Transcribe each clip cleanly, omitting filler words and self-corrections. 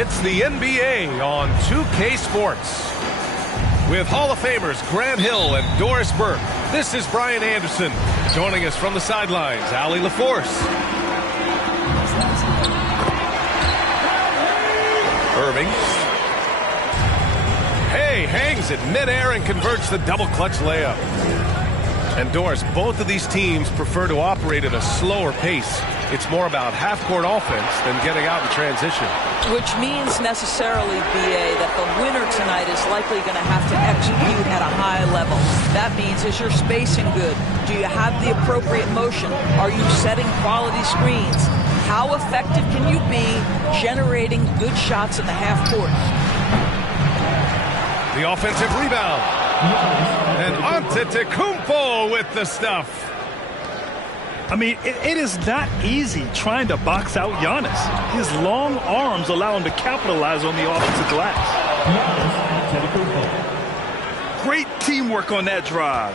It's the NBA on 2K Sports. With Hall of Famers Grant Hill and Doris Burke, this is Brian Anderson. Joining us from the sidelines, Allie LaForce. Irving. Hay hangs it midair and converts the double clutch layup. And Doris, both of these teams prefer to operate at a slower pace. It's more about half-court offense than getting out in transition. Which means necessarily, BA, that the winner tonight is likely going to have to execute at a high level. That means, is your spacing good? Do you have the appropriate motion? Are you setting quality screens? How effective can you be generating good shots in the half court? The offensive rebound. And Antetokounmpo with the stuff. I mean, it is not easy trying to box out Giannis. His long arms allow him to capitalize on the offensive glass. Great teamwork on that drive,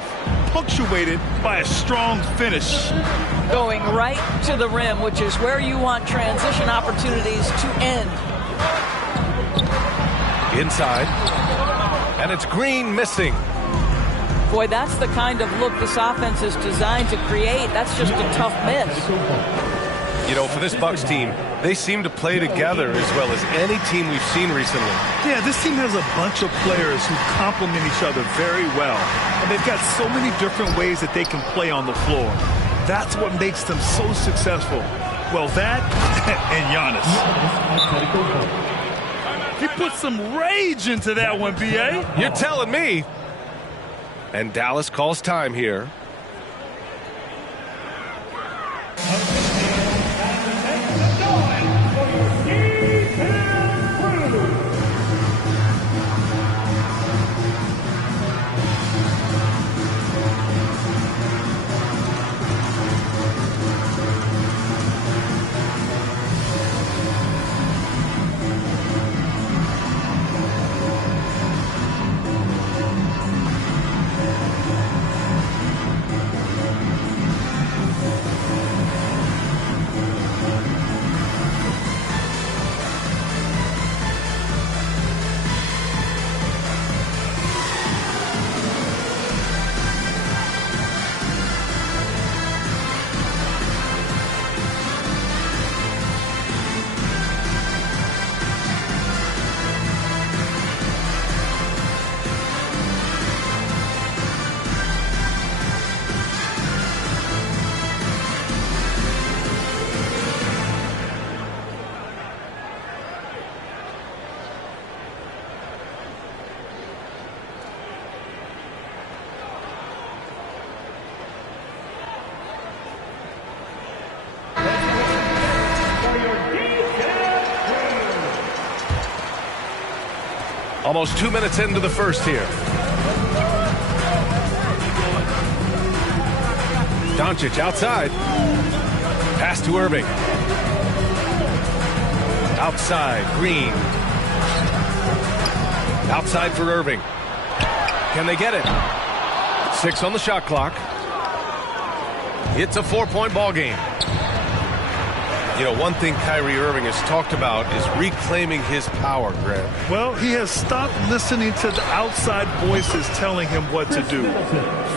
punctuated by a strong finish. Going right to the rim, which is where you want transition opportunities to end. Inside. And it's Green missing. Boy, that's the kind of look this offense is designed to create. That's just a tough miss. You know, for this Bucks team, they seem to play together as well as any team we've seen recently. Yeah, this team has a bunch of players who complement each other very well. And they've got so many different ways that they can play on the floor. That's what makes them so successful. Well, that and Giannis. He put some rage into that one, B.A. You're telling me. And Dallas calls time here. Almost 2 minutes into the first here. Doncic outside. Pass to Irving. Outside, Green. Outside for Irving. Can they get it? 6 on the shot clock. It's a 4-point ball game. You know, one thing Kyrie Irving has talked about is reclaiming his power, Grant. Well, he has stopped listening to the outside voices telling him what to do,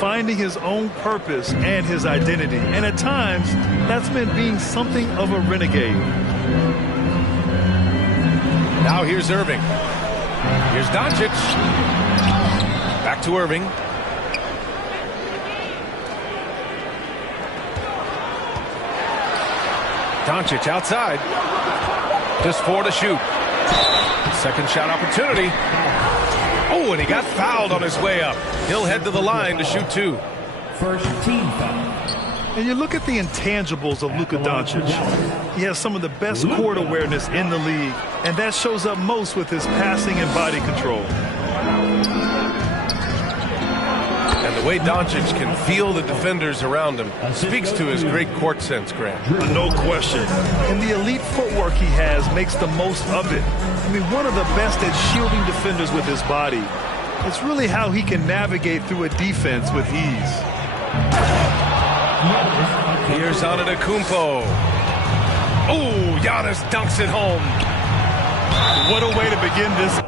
finding his own purpose and his identity. And at times, that's meant being something of a renegade. Now here's Irving. Here's Doncic. Back to Irving. Doncic outside. Just 4 to shoot. Second shot opportunity. Oh, and he got fouled on his way up. He'll head to the line to shoot 2. First team foul. And you look at the intangibles of Luka Doncic. He has some of the best court awareness in the league, and that shows up most with his passing and body control. And the way Doncic can feel the defenders around him speaks to his great court sense, Grant. No question. And the elite footwork he has makes the most of it. I mean, one of the best at shielding defenders with his body. It's really how he can navigate through a defense with ease. Here's Antetokounmpo. Oh, Giannis dunks it home. What a way to begin this.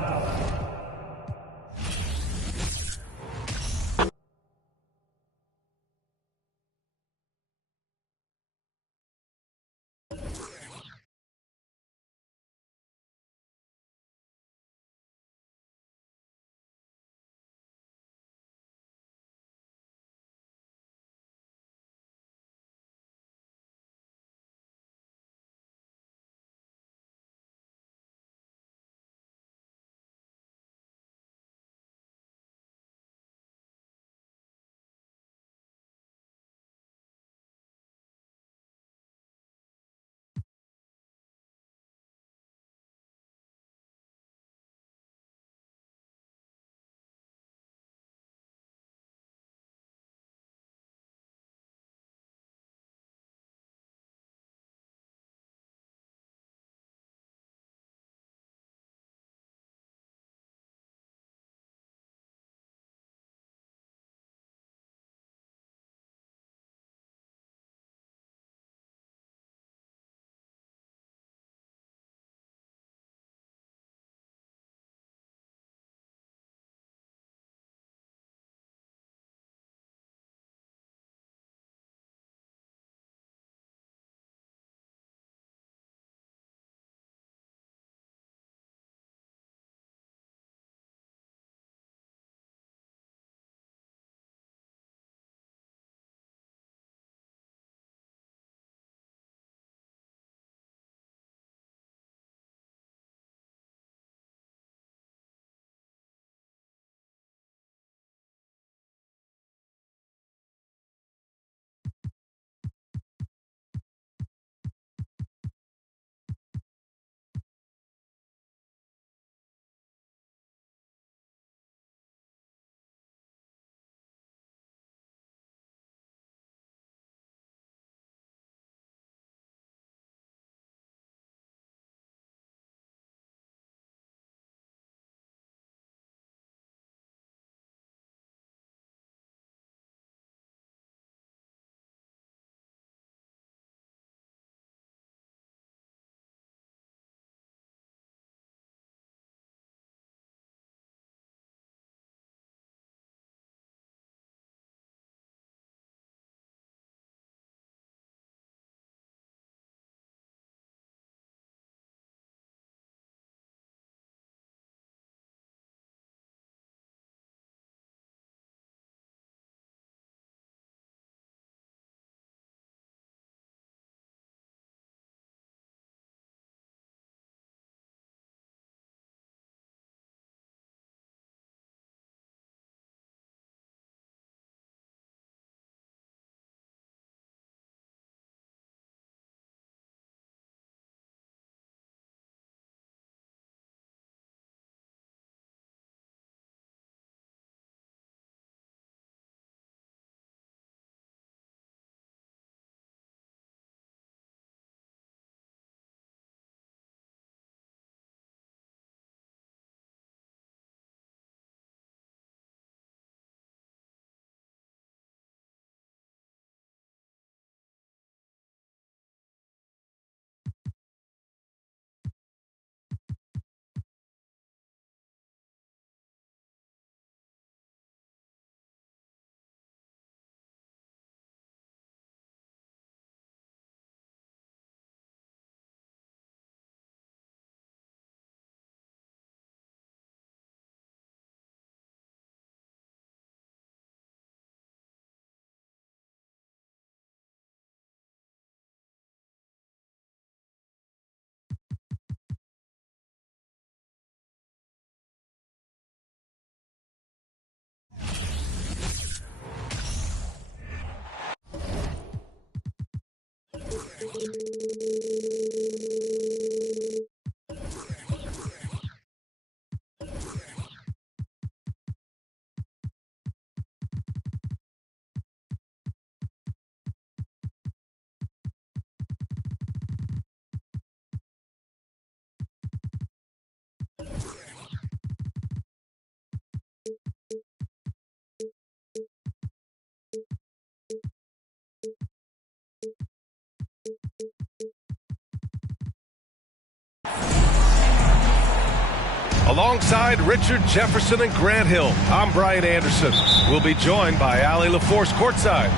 Alongside Richard Jefferson and Grant Hill, I'm Brian Anderson. We'll be joined by Allie LaForce courtside.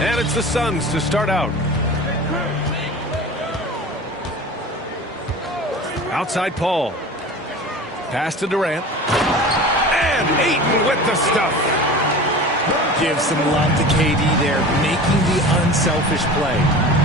And it's the Suns to start out. Outside Paul. Pass to Durant. And Ayton with the stuff. Give some love to KD there, making the unselfish play.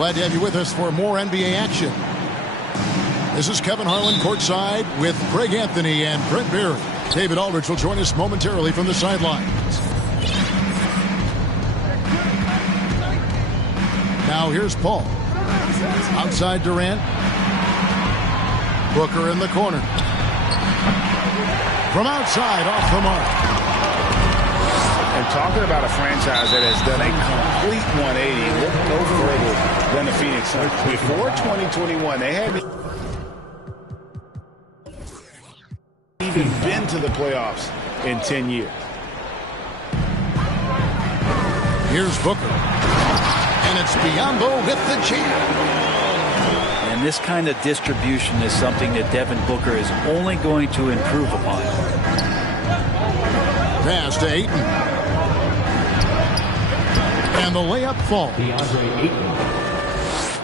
Glad to have you with us for more NBA action. This is Kevin Harlan courtside with Craig Anthony and Brent Barry. David Aldridge will join us momentarily from the sidelines. Now here's Paul. Outside Durant. Booker in the corner. From outside, off the mark. And talking about a franchise that has done a complete 180, look no further than the Phoenix Suns. Before 2021, they hadn't even been to the playoffs in 10 years. Here's Booker. And it's Biyombo with the jam. And this kind of distribution is something that Devin Booker is only going to improve upon. Pass to Ayton. And the layup falls.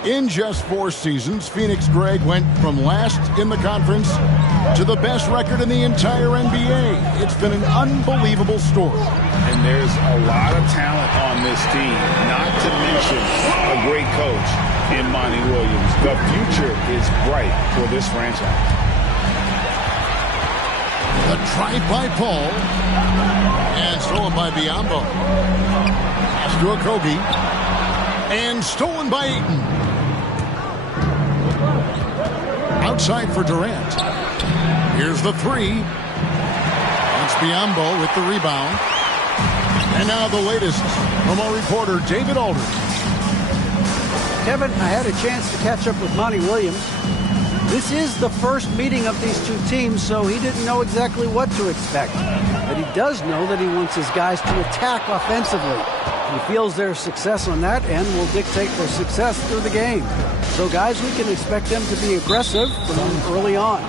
In just 4 seasons, Phoenix, Greg, went from last in the conference to the best record in the entire NBA. It's been an unbelievable story. And there's a lot of talent on this team, not to mention a great coach in Monty Williams. The future is bright for this franchise. The drive by Paul. And stolen by Biyombo. Pass to Okogie. And stolen by Ayton. Outside for Durant. Here's the three. It's Biyombo with the rebound. And now the latest from our reporter, David Aldridge. Kevin, I had a chance to catch up with Monty Williams. This is the first meeting of these two teams, so he didn't know exactly what to expect. But he does know that he wants his guys to attack offensively. He feels their success on that end will dictate their success through the game. So, guys, we can expect them to be aggressive from early on.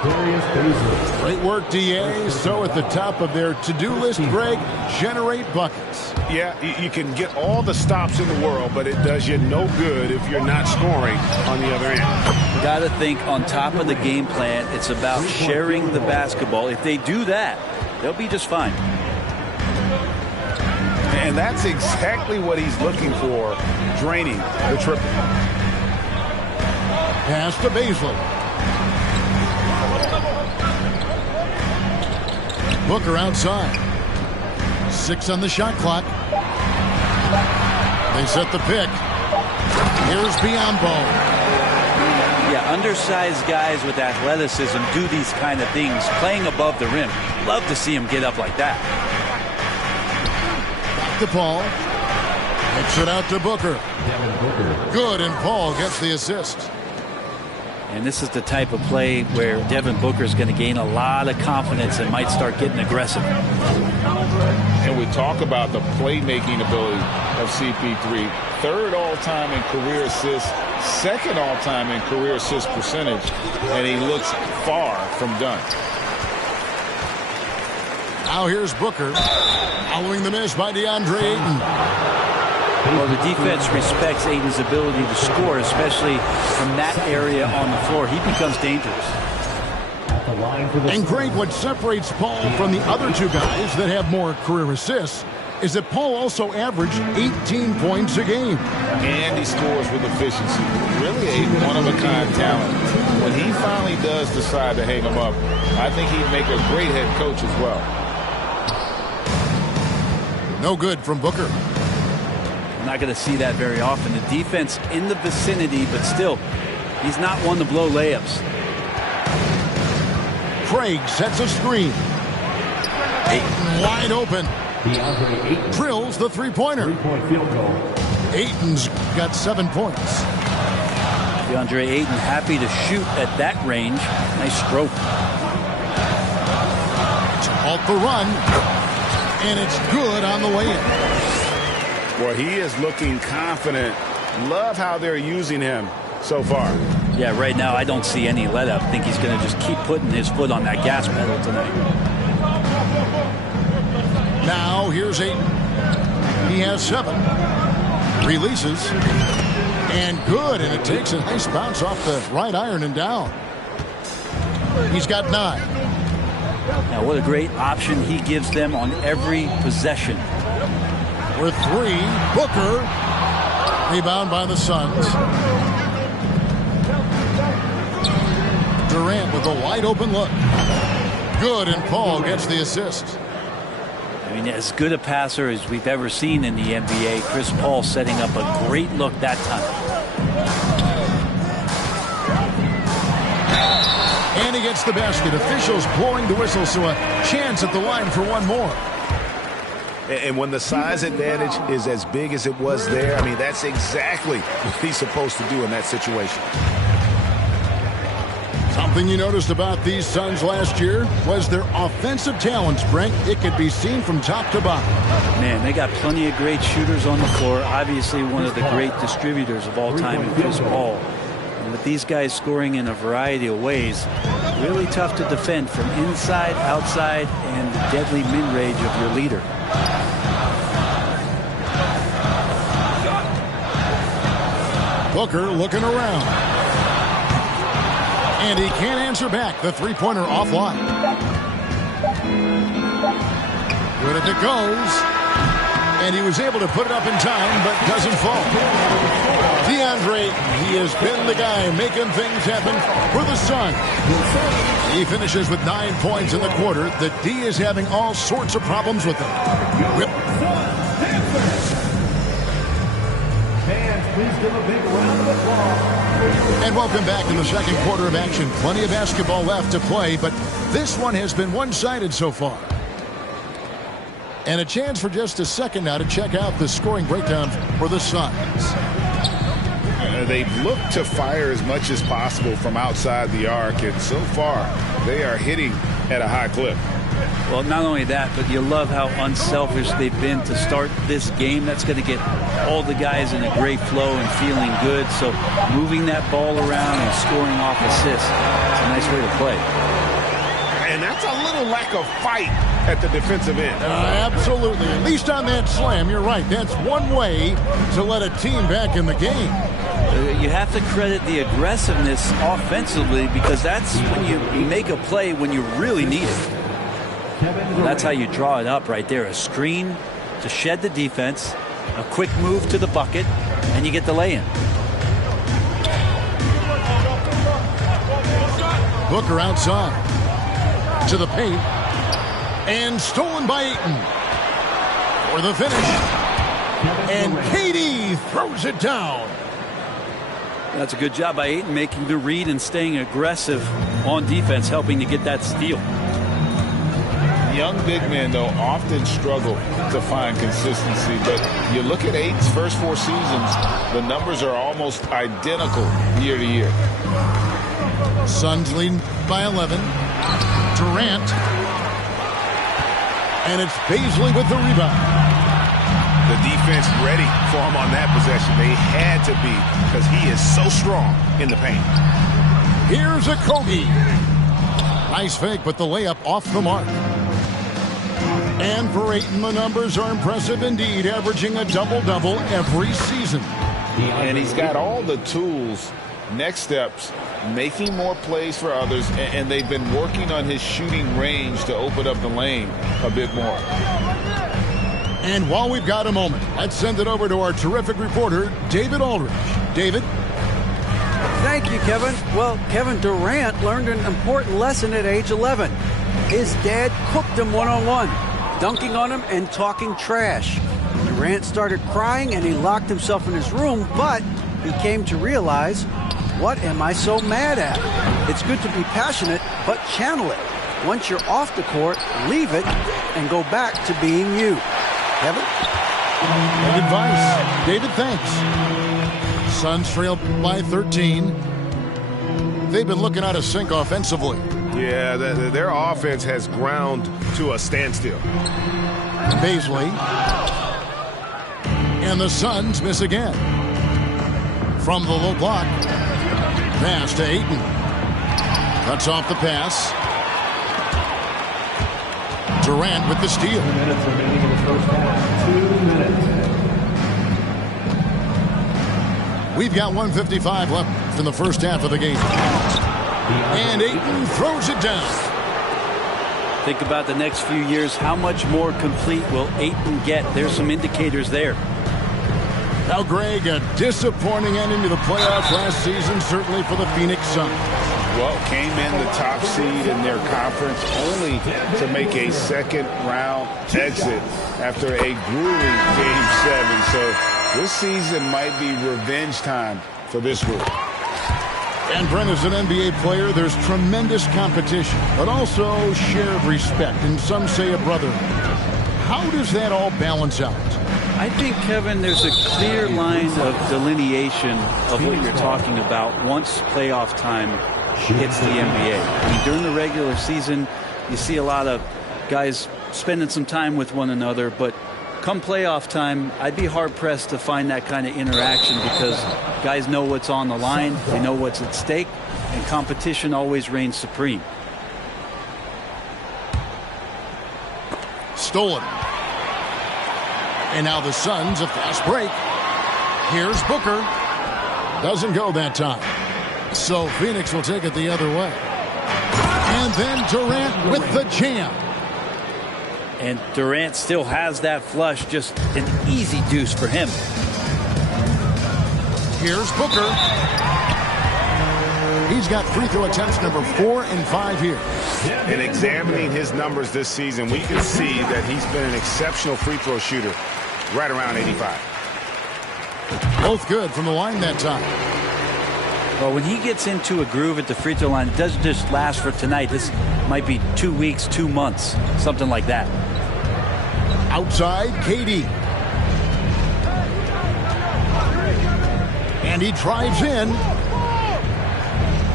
Great work, DA. So at the top of their to-do list, Greg, generate buckets. Yeah, you can get all the stops in the world, but it does you no good if you're not scoring on the other end. You got to think on top of the game plan, it's about sharing the basketball. If they do that, they'll be just fine. And that's exactly what he's looking for, draining the triple. Pass to Baisley. Booker outside. 6 on the shot clock. They set the pick. Here's Biyombo. Yeah, undersized guys with athleticism do these kind of things, playing above the rim. Love to see him get up like that. Back to Paul. Kicks it out to Booker. Good, and Paul gets the assist. And this is the type of play where Devin Booker is going to gain a lot of confidence and might start getting aggressive. And we talk about the playmaking ability of CP3. 3rd all-time in career assists, 2nd all-time in career assist percentage, and he looks far from done. Now here's Booker, following the miss by DeAndre Ayton. Well, the defense respects Ayton's ability to score, especially from that area on the floor. He becomes dangerous. And Greg, what separates Paul from the other two guys that have more career assists is that Paul also averaged 18 points a game. And he scores with efficiency. Really a one-of-a-kind talent. When he finally does decide to hang him up, I think he'd make a great head coach as well. No good from Booker. Not going to see that very often. The defense in the vicinity, but still, he's not one to blow layups. Craig sets a screen. Ayton wide open. Drills the three-pointer. Three-point field goal. Ayton's got 7 points. DeAndre Ayton happy to shoot at that range. Nice stroke. Off the run. And it's good on the way in. Well, he is looking confident. Love how they're using him so far. Yeah, right now I don't see any let up. I think he's going to just keep putting his foot on that gas pedal tonight. Now here's Ayton. He has 7. Releases. And good. And it takes a nice bounce off the right iron and down. He's got 9. Now what a great option he gives them on every possession. With 3, Booker. Rebound by the Suns. Durant with a wide open look. Good, and Paul gets the assist. I mean, as good a passer as we've ever seen in the NBA. Chris Paul setting up a great look that time. And he gets the basket. Officials blowing the whistle, so a chance at the line for one more. And when the size advantage is as big as it was there, I mean, that's exactly what he's supposed to do in that situation. Something you noticed about these Suns last year was their offensive talents, Brent. It could be seen from top to bottom. Man, they got plenty of great shooters on the floor. Obviously, one of the great distributors of all time in Chris Paul. And with these guys scoring in a variety of ways, really tough to defend from inside, outside, and the deadly mid-range of your leader. Booker looking around. And he can't answer back. The three-pointer offline. Good as it goes. And he was able to put it up in time, but doesn't fall. DeAndre, he has been the guy making things happen for the Suns. He finishes with 9 points in the quarter. The D is having all sorts of problems with him. Whip. Fans, please give a big round of applause. And welcome back to the second quarter of action. Plenty of basketball left to play, but this one has been one-sided so far. And a chance for just a second now to check out the scoring breakdown for the Suns. They've looked to fire as much as possible from outside the arc, and so far they are hitting at a high clip. Well, not only that, but you love how unselfish they've been to start this game. That's going to get all the guys in a great flow and feeling good. So moving that ball around and scoring off assists, it's a nice way to play. And that's a little lack of fight at the defensive end. Absolutely. At least on that slam, you're right. That's one way to let a team back in the game. You have to credit the aggressiveness offensively, because that's when you make a play when you really need it. That's how you draw it up right there. A screen to shed the defense, a quick move to the bucket, and you get the lay-in. Booker outside to the paint, and stolen by Ayton for the finish. And KD throws it down. That's a good job by Ayton, making the read and staying aggressive on defense, helping to get that steal. Young big men, though, often struggle to find consistency, but you look at Ayton's first 4 seasons, the numbers are almost identical year to year. Suns lead by 11. Durant. And it's Paisley with the rebound. The defense ready for him on that possession. They had to be, because he is so strong in the paint. Here's a Kobe. Nice fake, but the layup off the mark. And for Ayton, the numbers are impressive indeed, averaging a double-double every season. And he's got all the tools, next steps, making more plays for others, and they've been working on his shooting range to open up the lane a bit more. And while we've got a moment, let's send it over to our terrific reporter, David Aldridge. David? Thank you, Kevin. Well, Kevin Durant learned an important lesson at age 11. His dad cooked him one-on-one, dunking on him and talking trash. Durant started crying and he locked himself in his room, but he came to realize, what am I so mad at? It's good to be passionate, but channel it. Once you're off the court, leave it and go back to being you. Kevin? Good advice. David, thanks. Suns trail by 13. They've been looking out of sync offensively. Yeah, their offense has ground to a standstill. Baisley. And the Suns miss again. From the low block. Pass to Ayton. Cuts off the pass. Durant with the steal. 2 minutes remaining in the first half. 2 minutes. We've got 1:55 left in the first half of the game. And Ayton throws it down. Think about the next few years. How much more complete will Ayton get? There's some indicators there. Now, Greg, a disappointing ending to the playoffs last season, certainly for the Phoenix Suns. Well, came in the top seed in their conference only to make a second-round exit after a grueling Game 7. So this season might be revenge time for this group. And Brent, as an NBA player, there's tremendous competition, but also shared respect, and some say a brotherhood. How does that all balance out? I think, Kevin, there's a clear line of delineation of what you're talking about once playoff time hits the NBA. I mean, during the regular season, you see a lot of guys spending some time with one another, but come playoff time, I'd be hard-pressed to find that kind of interaction because guys know what's on the line, they know what's at stake, and competition always reigns supreme. Stolen. And now the Suns, a fast break. Here's Booker. Doesn't go that time. So Phoenix will take it the other way. And then Durant with the jam. And Durant still has that flush, just an easy deuce for him. Here's Booker. He's got free throw attempts number 4 and 5 here. And examining his numbers this season, we can see that he's been an exceptional free throw shooter, right around 85. Both good from the line that time. Well, when he gets into a groove at the free throw line, it doesn't just last for tonight. This might be 2 weeks, 2 months, something like that. Outside, KD. And he drives in.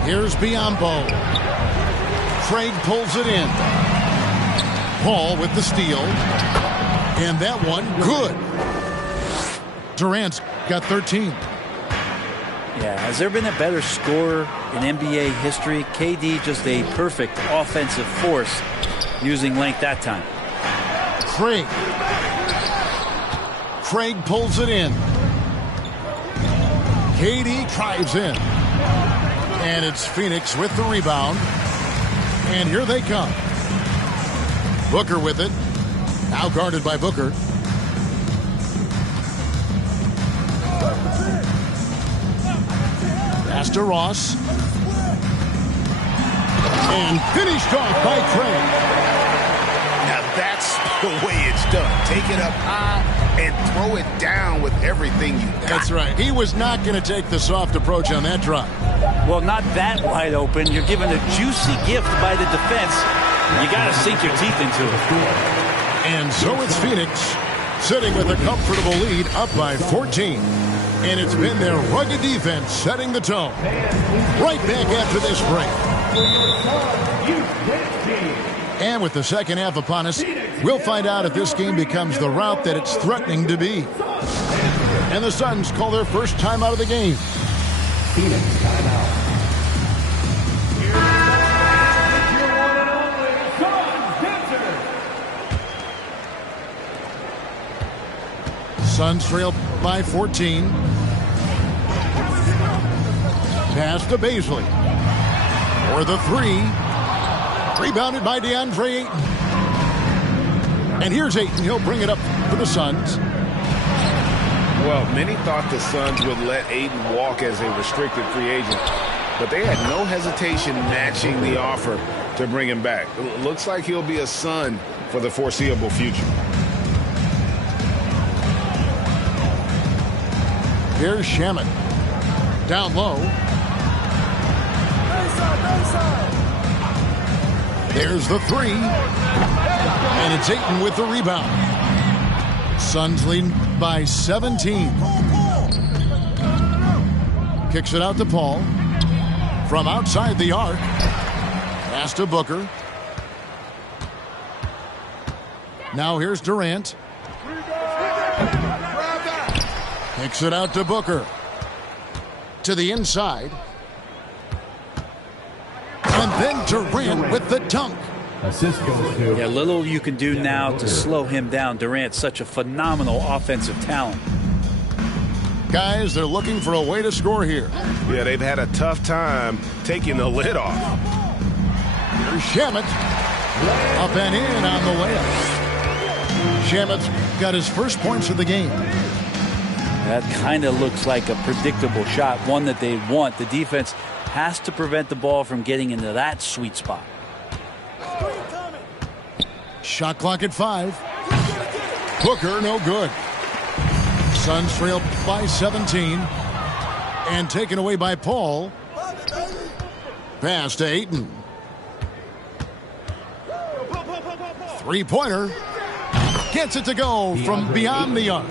Here's Biyombo. Craig pulls it in. Paul with the steal. And that one, good. Durant's got 13. Yeah, has there been a better scorer in NBA history? KD just a perfect offensive force using length that time. Craig pulls it in. KD drives in. And it's Phoenix with the rebound. And here they come. Booker with it. Now guarded by Booker. Pass to Ross. And finished off by Craig. Now that's the way it's done. Take it up high and throw it down with everything you got. That's right. He was not going to take the soft approach on that drive. Well, not that wide open. You're given a juicy gift by the defense. You got to sink your teeth into it. And so it's Phoenix sitting with a comfortable lead up by 14. And it's been their rugged defense setting the tone. Right back after this break. And with the second half upon us, we'll find out if this game becomes the route that it's threatening to be. And the Suns call their first time out of the game. Phoenix timeout. Suns trail by 14. Pass to Baisley. For the three. Rebounded by DeAndre Ayton. And here's Ayton. He'll bring it up for the Suns. Well, many thought the Suns would let Ayton walk as a restricted free agent, but they had no hesitation matching the offer to bring him back. It looks like he'll be a Sun for the foreseeable future. Here's Shamet. Down low. There's the three. And it's Ayton with the rebound. Suns leading by 17. Kicks it out to Paul. From outside the arc. Pass to Booker. Now here's Durant. Kicks it out to Booker. To the inside. And then Durant with the dunk. Yeah, little you can do now to slow him down. Durant's such a phenomenal offensive talent. Guys, they're looking for a way to score here. Yeah, they've had a tough time taking the lid off. Here's Shamet. Up and in on the layup. Shamet's got his first points of the game. That kind of looks like a predictable shot, one that they want. The defense has to prevent the ball from getting into that sweet spot. Shot clock at 5. Booker, no good. Suns trail by 17. And taken away by Paul. Pass to Ayton. Three-pointer. Gets it to go from beyond the arc.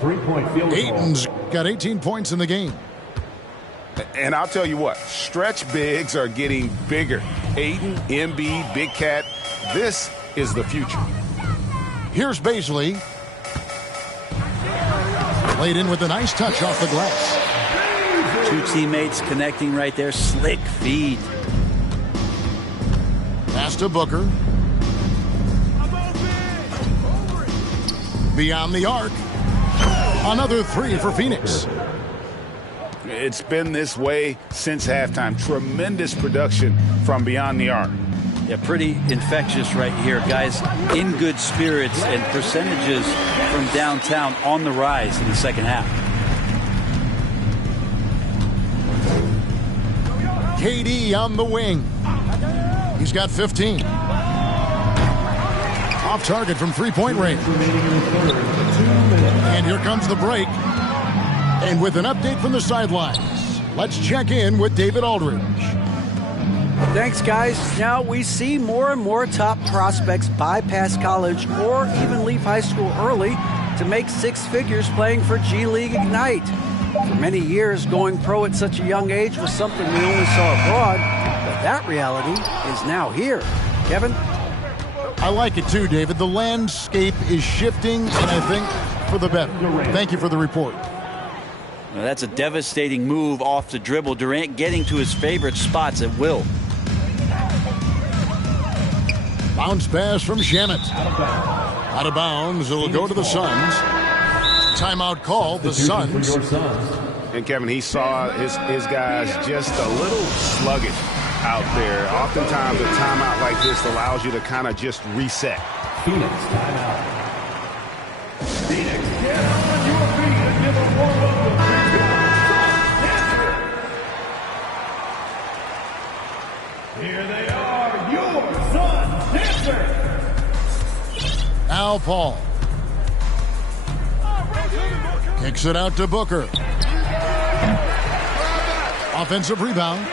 Three-point field goal. Ayton's got 18 points in the game. And I'll tell you what, stretch bigs are getting bigger. Ayton, Embiid, Big Cat, this is the future. Here's Baisley. Laid in with a nice touch off the glass. Two teammates connecting right there. Slick feed. Pass to Booker. Beyond the arc. Another three for Phoenix. It's been this way since halftime. Tremendous production from beyond the arc. Yeah, pretty infectious right here. Guys in good spirits and percentages from downtown on the rise in the second half. KD on the wing. He's got 15. Off target from three-point range. And here comes the break. And with an update from the sidelines, let's check in with David Aldridge. Thanks, guys. Now we see more and more top prospects bypass college or even leave high school early to make six figures playing for G League Ignite. For many years, going pro at such a young age was something we only saw abroad, but that reality is now here. Kevin? I like it too, David. The landscape is shifting, and I think for the better. Thank you for the report. Now, that's a devastating move off the dribble. Durant getting to his favorite spots at will. Bounce pass from Shamet. Out of bounds. It'll go to the Suns. Timeout called. The Suns. And Kevin, he saw his guys just a little sluggish out there. Oftentimes a timeout like this allows you to kind of just reset. Phoenix timeout. Phoenix, get on your feet and give a warm welcome to your Suns Dancers. Here they are, your Suns Dancers. Now Paul. Kicks it out to Booker. Offensive rebound.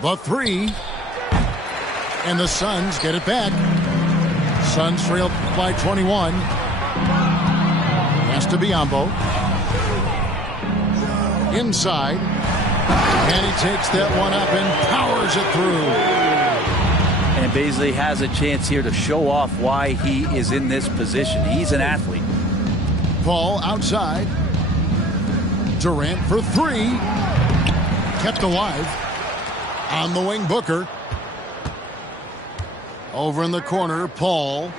The three. And the Suns get it back. Suns trail by 21. Pass to Biyombo. Inside. And he takes that one up and powers it through. And Baisley has a chance here to show off why he is in this position. He's an athlete. Paul outside. Durant for three. Kept alive. On the wing, Booker. Over in the corner, Paul.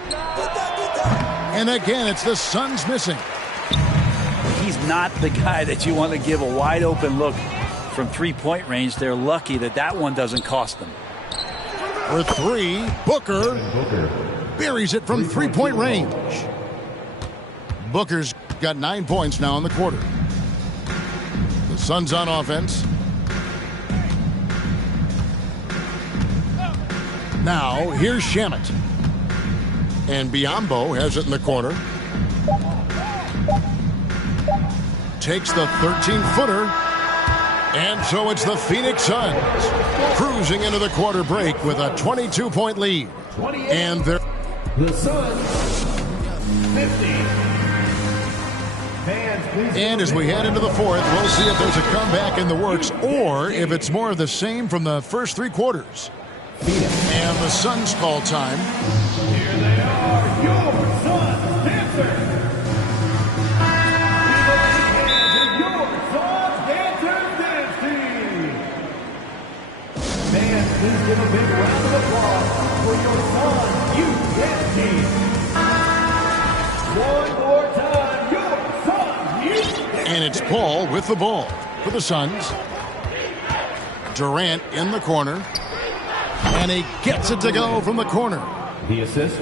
And again, it's the Suns missing. He's not the guy that you want to give a wide open look from three-point range. They're lucky that that one doesn't cost them. For three, Booker buries it from three-point range. Booker's got 9 points now in the quarter. The Suns on offense. Now, here's Shamet. And Biyombo has it in the corner. Takes the 13-footer. And so it's the Phoenix Suns cruising into the quarter break with a 22-point lead. And they're The Suns 50. And as we head into the fourth, we'll see if there's a comeback in the works or if it's more of the same from the first three quarters. And the Suns call time. Here they are, your Suns dancers. Your Suns dancers dance team. Fans, please give a big round of applause for your Suns youth dance team. One more time, your Suns youth dance. And it's Paul with the ball for the Suns. Durant in the corner. And he gets it to go from the corner. The assist.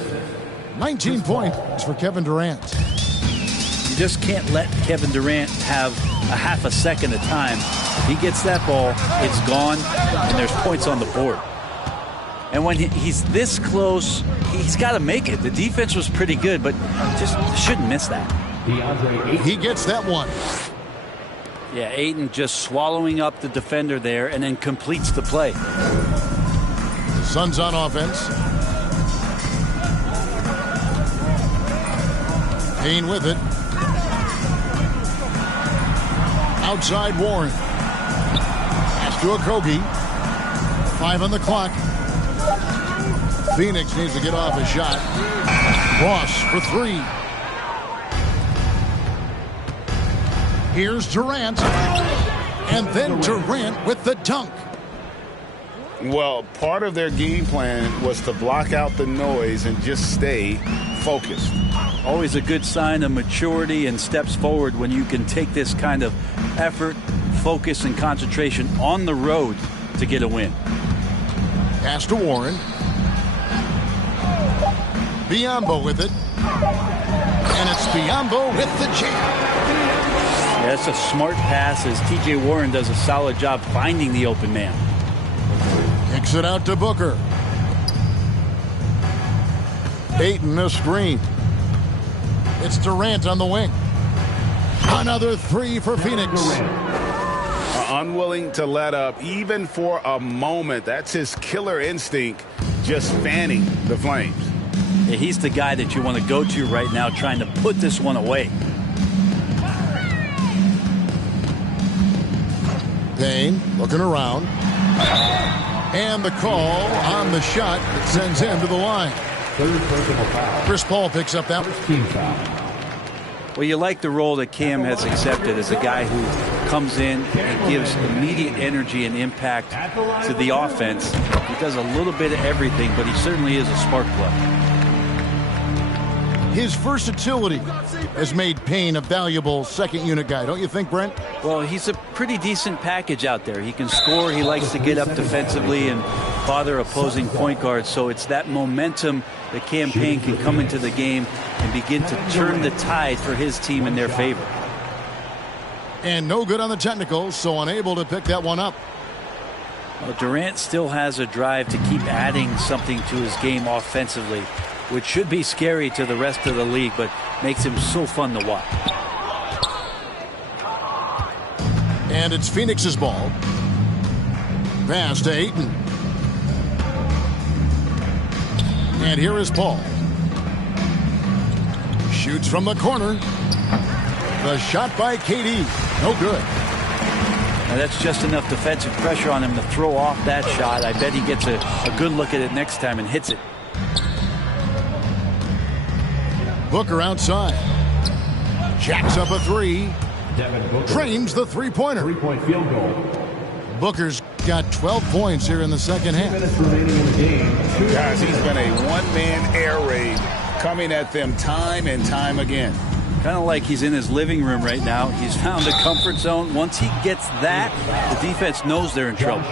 19 points for Kevin Durant. You just can't let Kevin Durant have a half a second of time. He gets that ball, it's gone, and there's points on the board. And when he's this close, he's got to make it. The defense was pretty good, but just shouldn't miss that. He gets that one. Yeah, Ayton just swallowing up the defender there and then completes the play. Suns on offense. Payne with it. Outside Warren. Pass to Okogie. 5 on the clock. Phoenix needs to get off a shot. Ross for 3. Here's Durant. And then Durant with the dunk. Well, part of their game plan was to block out the noise and just stay focused. Always a good sign of maturity and steps forward when you can take this kind of effort, focus, and concentration on the road to get a win. Pass to Warren. Biyombo with it. And it's Biyombo with the jam. Yeah, that's a smart pass as T.J. Warren does a solid job finding the open man. Kicks it out to Booker. Ayton a screen. It's Durant on the wing. Another 3 for Phoenix. Unwilling to let up even for a moment. That's his killer instinct, just fanning the flames. Yeah, he's the guy that you want to go to right now trying to put this one away. Payne looking around. And the call on the shot that sends him to the line. Third personal foul. Chris Paul picks up that. Team foul. Well, you like the role that Cam has accepted as a guy who comes in and gives immediate energy and impact to the offense. He does a little bit of everything, but he certainly is a spark plug. His versatility has made Payne a valuable second unit guy, don't you think, Brent? Well, he's a pretty decent package out there. He can score. He likes to get up defensively and bother opposing point guards. So it's that momentum that Cam Payne can come into the game and begin to turn the tide for his team in their favor. And no good on the technical, so unable to pick that one up. Well, Durant still has a drive to keep adding something to his game offensively, which should be scary to the rest of the league, but makes him so fun to watch. And it's Phoenix's ball. Pass to Ayton. And here is Paul. Shoots from the corner. The shot by KD. No good. Now that's just enough defensive pressure on him to throw off that shot. I bet he gets a good look at it next time and hits it. Booker outside. Jacks up a 3. Trains the three-pointer. 3-point field goal. Booker's got 12 points here in the second half. 2 minutes remaining in the game. Guys, he's been a one-man air raid coming at them time and time again. Kind of like he's in his living room right now. He's found a comfort zone. Once he gets that, the defense knows they're in trouble.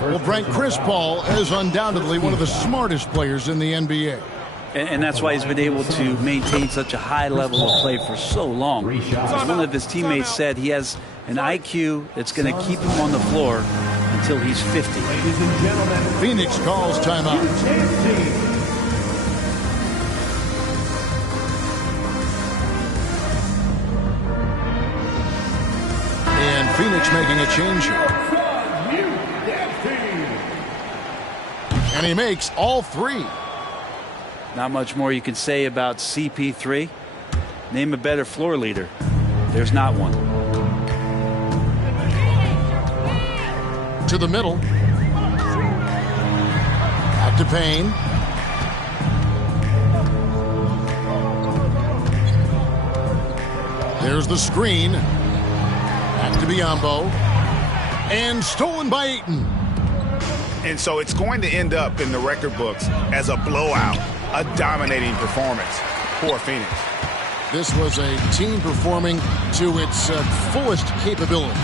Well, Brent, Chris Paul is undoubtedly one of the smartest players in the NBA. And that's why he's been able to maintain such a high level of play for so long. As one of his teammates said, he has an IQ that's going to keep him on the floor until he's 50. Ladies and gentlemen, Phoenix calls timeout. And Phoenix making a change here. And he makes all three. Not much more you can say about CP3. Name a better floor leader. There's not one. To the middle. Back to Payne. There's the screen. Back to Biyombo. And stolen by Ayton. And so it's going to end up in the record books as a blowout, a dominating performance. Poor Phoenix. This was a team performing to its fullest capability.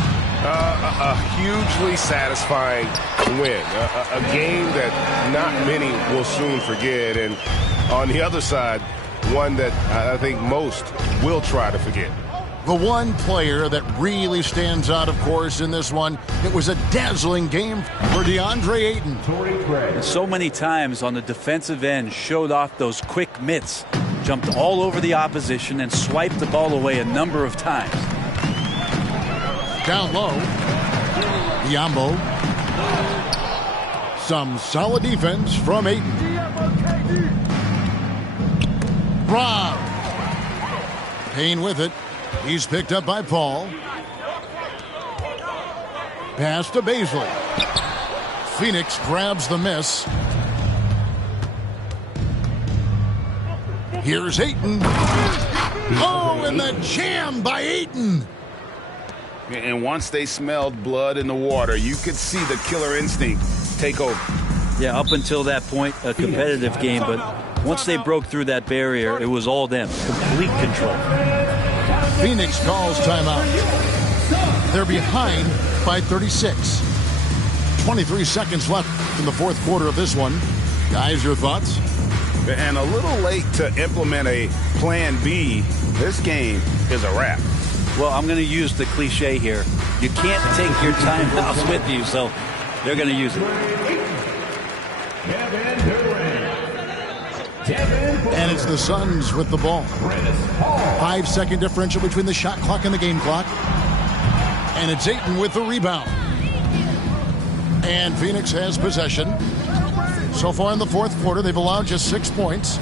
A hugely satisfying win. A game that not many will soon forget. And on the other side, one that I think most will try to forget. The one player that really stands out, of course, in this one, it was a dazzling game for DeAndre Ayton. And so many times on the defensive end showed off those quick mitts, jumped all over the opposition and swiped the ball away a number of times. Down low, Biyombo. Some solid defense from Ayton. Rob. Payne with it. He's picked up by Paul. Pass to Baisley. Phoenix grabs the miss. Here's Ayton. Oh, and the jam by Ayton. And once they smelled blood in the water, you could see the killer instinct take over. Yeah, up until that point, a competitive game, but once they broke through that barrier, it was all them. Complete control. Phoenix calls timeout. They're behind by 36. 23 seconds left in the fourth quarter of this one. Guys, your thoughts? And a little late to implement a plan B. This game is a wrap. Well, I'm going to use the cliche here. You can't take your timeouts with you, so they're going to use it. And it's the Suns with the ball. 5-second differential between the shot clock and the game clock. And it's Ayton with the rebound. And Phoenix has possession. So far in the fourth quarter, they've allowed just 6 points.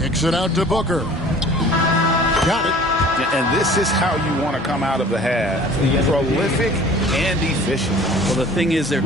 Kicks it out to Booker. Got it. And this is how you want to come out of the half. Prolific and efficient. Well, the thing is, they're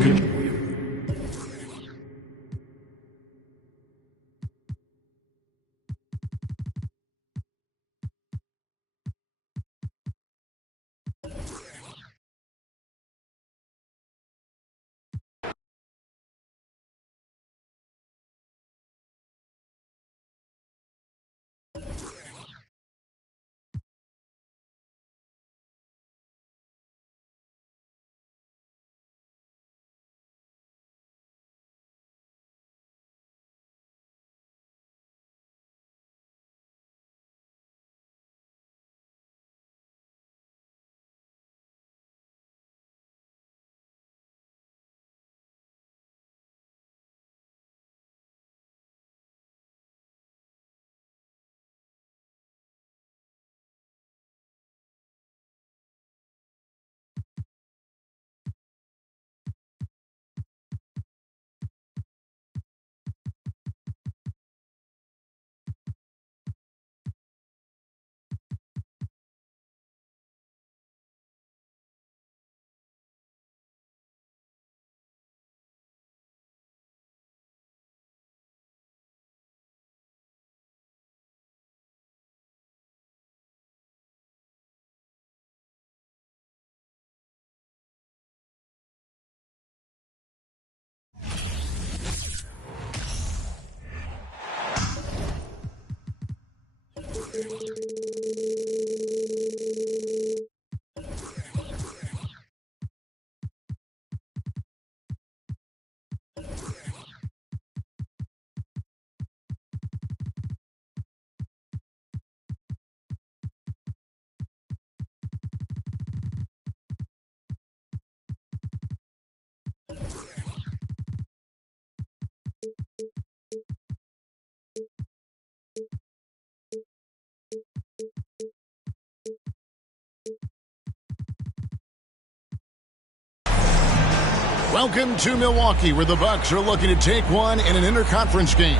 Welcome to Milwaukee, where the Bucks are looking to take one in an interconference game.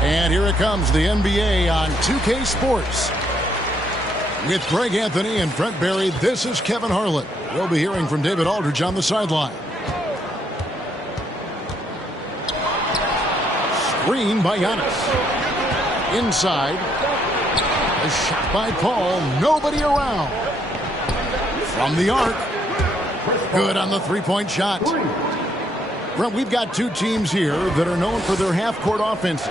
And here it comes, the NBA on 2K Sports. With Greg Anthony and Brent Barry, this is Kevin Harlan. We'll be hearing from David Aldridge on the sideline. Screen by Giannis. Inside. A shot by Paul. Nobody around. From the arc. Good on the three-point shot. Brent, we've got two teams here that are known for their half-court offenses.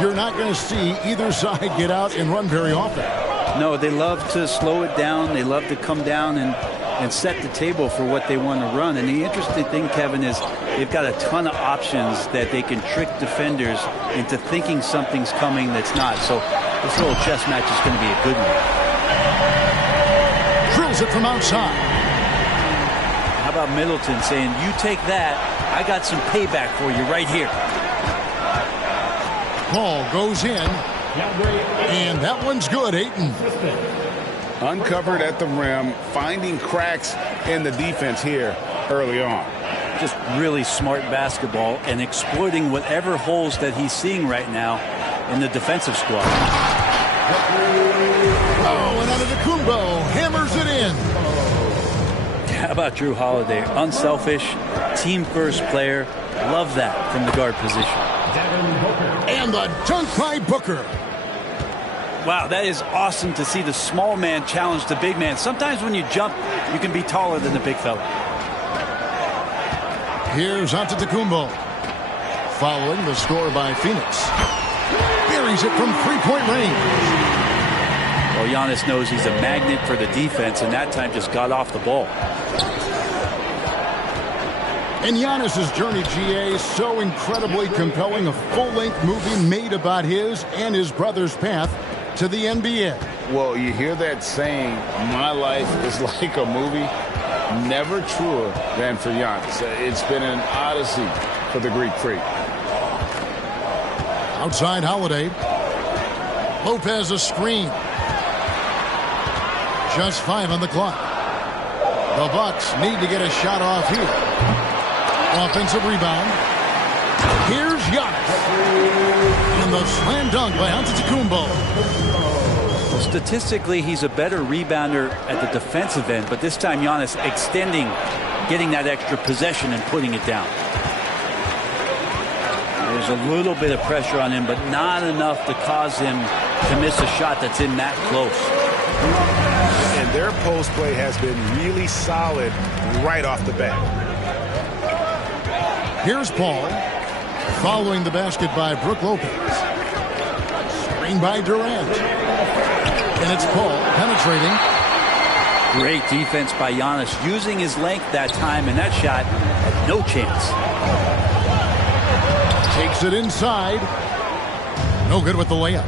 You're not going to see either side get out and run very often. No, they love to slow it down. They love to come down and set the table for what they want to run. And the interesting thing, Kevin, is they've got a ton of options that they can trick defenders into thinking something's coming that's not. So this little chess match is going to be a good one. Drills it from outside. How about Middleton saying, you take that, I got some payback for you right here. Paul goes in, and that one's good, Ayton. Uncovered at the rim, finding cracks in the defense here early on. Just really smart basketball and exploiting whatever holes that he's seeing right now in the defensive squad. Oh, and Antetokounmpo hammers it in. How about Drew Holiday? Unselfish, team-first player. Love that from the guard position. And the dunk by Booker. Wow, that is awesome to see the small man challenge the big man. Sometimes when you jump, you can be taller than the big fella. Here's Antetokounmpo. Following the score by Phoenix. Buries it from three-point range. Well, Giannis knows he's a magnet for the defense, and that time just got off the ball. And Giannis's journey, GA, is so incredibly compelling. A full-length movie made about his and his brother's path to the NBA. Well, you hear that saying, my life is like a movie. Never truer than for Giannis. It's been an odyssey for the Greek freak. Outside Holiday. Lopez a screen. Just 5 on the clock. The Bucks need to get a shot off here. Offensive rebound. Here's Giannis. And the slam dunk by Antetokounmpo. Well, statistically, he's a better rebounder at the defensive end, but this time Giannis extending, getting that extra possession and putting it down. There's a little bit of pressure on him, but not enough to cause him to miss a shot that's in that close. And their post play has been really solid right off the bat. Here's Paul. Following the basket by Brook Lopez. Screen by Durant. And it's Paul penetrating. Great defense by Giannis, using his length that time, and that shot had no chance. Takes it inside. No good with the layup.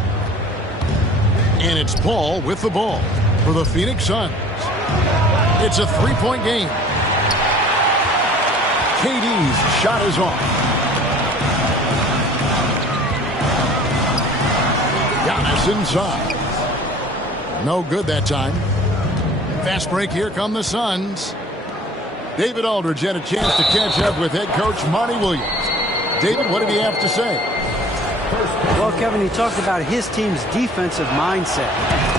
And it's Paul with the ball for the Phoenix Suns. It's a three-point game. KD's shot is off. Giannis inside. No good that time. Fast break. Here come the Suns. David Aldridge had a chance to catch up with head coach Monty Williams. David, what did he have to say? Well, Kevin, he talked about his team's defensive mindset.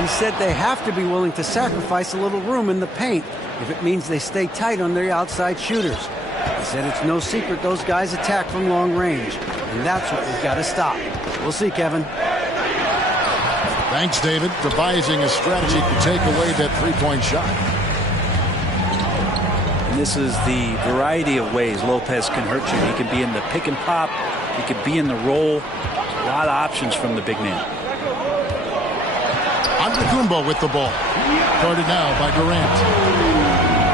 He said they have to be willing to sacrifice a little room in the paint if it means they stay tight on their outside shooters. He said it's no secret those guys attack from long range, and that's what we've got to stop. We'll see, Kevin. Thanks, David. Devising a strategy to take away that three-point shot. And this is the variety of ways Lopez can hurt you. He can be in the pick and pop. He could be in the roll. A lot of options from the big man. Antetokounmpo with the ball. Guarded now by Durant.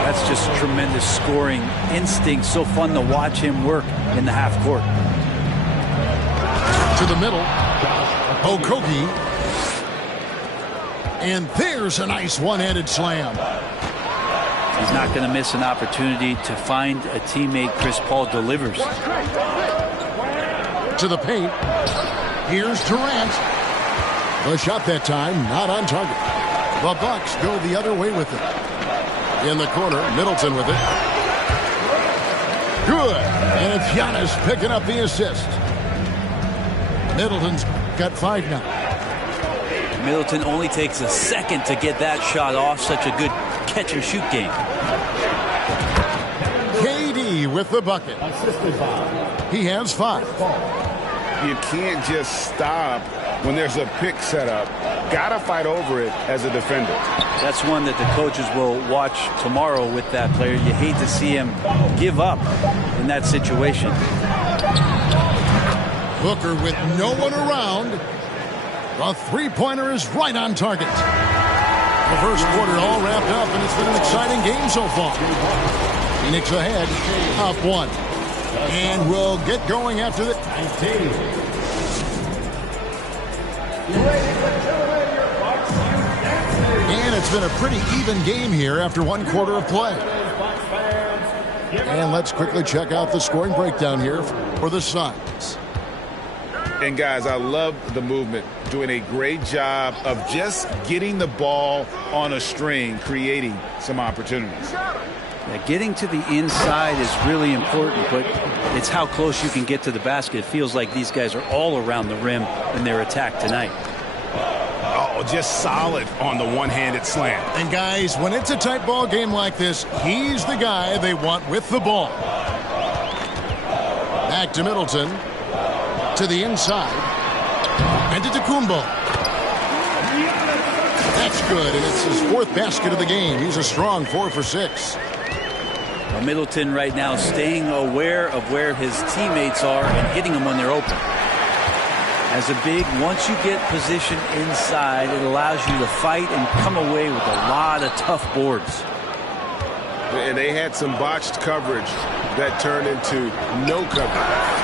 That's just tremendous scoring instinct. So fun to watch him work in the half court. To the middle. Okogie. And there's a nice one-handed slam. He's not going to miss an opportunity to find a teammate. Chris Paul delivers. To the paint. Here's Durant. The shot that time, not on target. The Bucks go the other way with it. In the corner, Middleton with it. Good. And it's Giannis picking up the assist. Middleton's got 5 now. Middleton only takes a second to get that shot off. Such a good catch-and-shoot game. KD with the bucket. He has 5. You can't just stop when there's a pick set up. Gotta fight over it as a defender. That's one that the coaches will watch tomorrow with that player. You hate to see him give up in that situation. Booker with no one around. The three-pointer is right on target. The first quarter all wrapped up, and it's been an exciting game so far. Phoenix ahead, up 1. And we'll get going after the... And it's been a pretty even game here after 1 quarter of play. And let's quickly check out the scoring breakdown here for the Suns. And guys, I love the movement. Doing a great job of just getting the ball on a string, creating some opportunities. Yeah, getting to the inside is really important, but it's how close you can get to the basket. It feels like these guys are all around the rim in their attack tonight. Oh, just solid on the one-handed slam. And guys, when it's a tight ball game like this, he's the guy they want with the ball. Back to Middleton. To the inside. And to Tacumbo. That's good, and it's his 4th basket of the game. He's a strong 4 for 6. Well, Middleton right now staying aware of where his teammates are and hitting them when they're open. As a big, once you get position inside, it allows you to fight and come away with a lot of tough boards. And they had some botched coverage that turned into no coverage.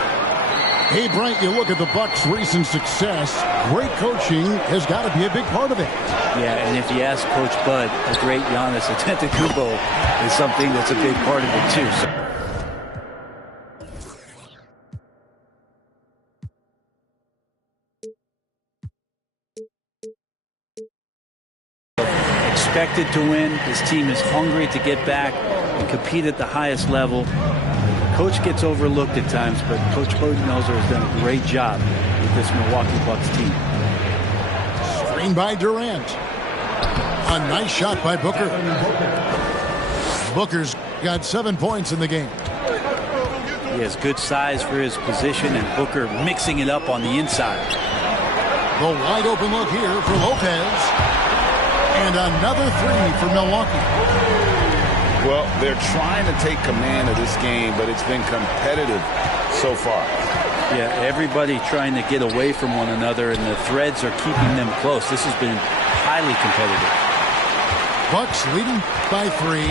Hey, Brent, you look at the Bucks' recent success. Great coaching has got to be a big part of it. Yeah, and if you ask Coach Bud, a great Giannis Antetokounmpo is something that's a big part of it, too. Expected to win. This team is hungry to get back and compete at the highest level. Coach gets overlooked at times, but Coach Budenholzer has done a great job with this Milwaukee Bucks team. Screen by Durant. A nice shot by Booker. Booker's got 7 points in the game. He has good size for his position, and Booker mixing it up on the inside. The wide open look here for Lopez. And another 3 for Milwaukee. Well, they're trying to take command of this game, but it's been competitive so far. Yeah, everybody trying to get away from one another, and the threads are keeping them close. This has been highly competitive. Bucks leading by 3.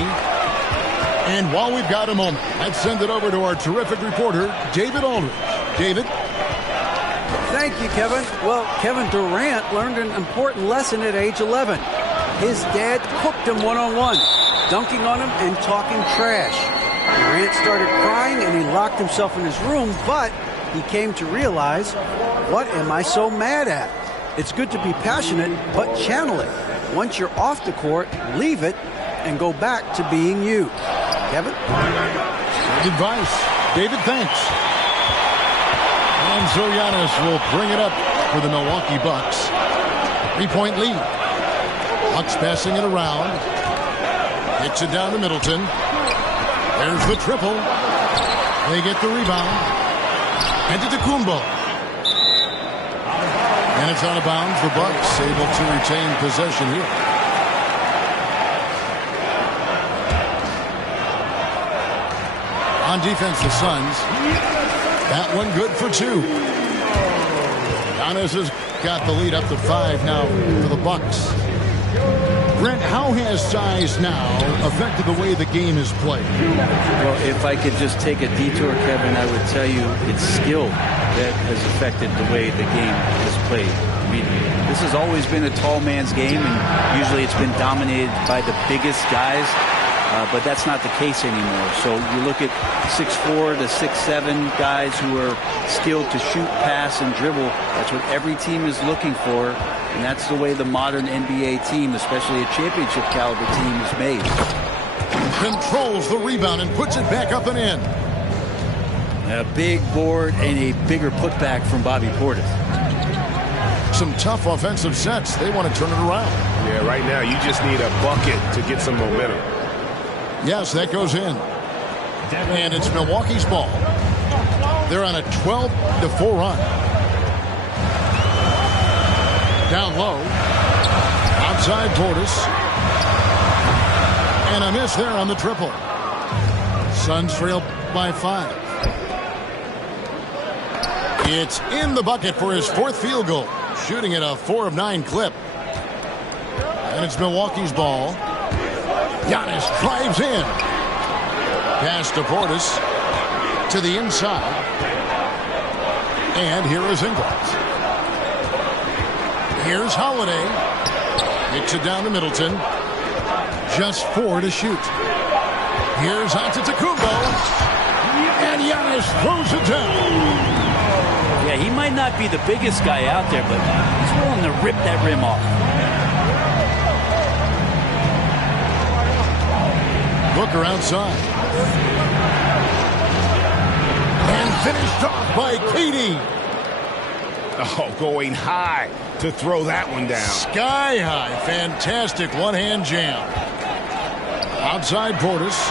And while we've got a moment, let's send it over to our terrific reporter, David Aldridge. David? Thank you, Kevin. Well, Kevin Durant learned an important lesson at age 11. His dad cooked him one-on-one, dunking on him and talking trash. Durant started crying and he locked himself in his room, but he came to realize, what am I so mad at? It's good to be passionate, but channel it. Once you're off the court, leave it and go back to being you. Kevin? Good advice. David, thanks. And so Giannis will bring it up for the Milwaukee Bucks. 3-point lead. Bucks passing it around. Kicks it down to Middleton. There's the triple. They get the rebound. And to Tacumbo. And it's out of bounds. The Bucks able to retain possession here. On defense, the Suns. That one good for 2. Giannis has got the lead up to 5 now for the Bucks. Brent, how has size now affected the way the game is played? Well, if I could just take a detour, Kevin, I would tell you it's skill that has affected the way the game is played. I mean, this has always been a tall man's game, and usually it's been dominated by the biggest guys, but that's not the case anymore. So you look at 6'4" to 6'7" guys who are skilled to shoot, pass, and dribble. That's what every team is looking for. And that's the way the modern NBA team, especially a championship caliber team, is made. Controls the rebound and puts it back up and in. A big board and a bigger putback from Bobby Portis. Some tough offensive sets. They want to turn it around. Yeah, right now you just need a bucket to get some momentum. Yes, that goes in. And it's Milwaukee's ball. They're on a 12-4 run. Down low. Outside Portis. And a miss there on the triple. Suns trail by 5. It's in the bucket for his 4th field goal. Shooting at a 4 of 9 clip. And it's Milwaukee's ball. Giannis drives in. Pass to Portis. To the inside. And here is Ingles. Here's Holiday. Kicks it down to Middleton. Just 4 to shoot. Here's Antetokounmpo. And Giannis throws it down. Yeah, he might not be the biggest guy out there, but he's willing to rip that rim off. Booker outside. And finished off by KD. Oh, going high to throw that one down. Sky high. Fantastic one-hand jam. Outside Portis.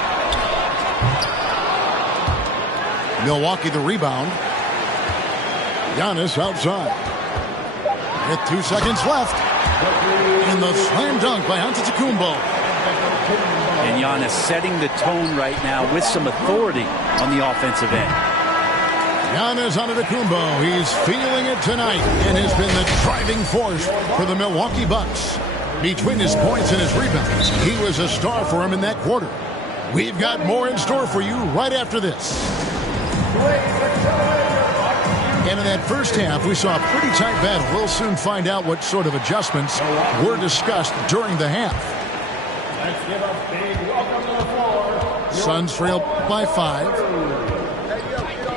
Milwaukee the rebound. Giannis outside. With 2 seconds left. And the slam dunk by Antetokounmpo. And Giannis setting the tone right now with some authority on the offensive end. Giannis Antetokounmpo, he's feeling it tonight and has been the driving force for the Milwaukee Bucks. Between his points and his rebounds, he was a star for him in that quarter. We've got more in store for you right after this. And in that first half, we saw a pretty tight battle. We'll soon find out what sort of adjustments were discussed during the half. Let's give a big welcome to the floor. Suns trail by 5.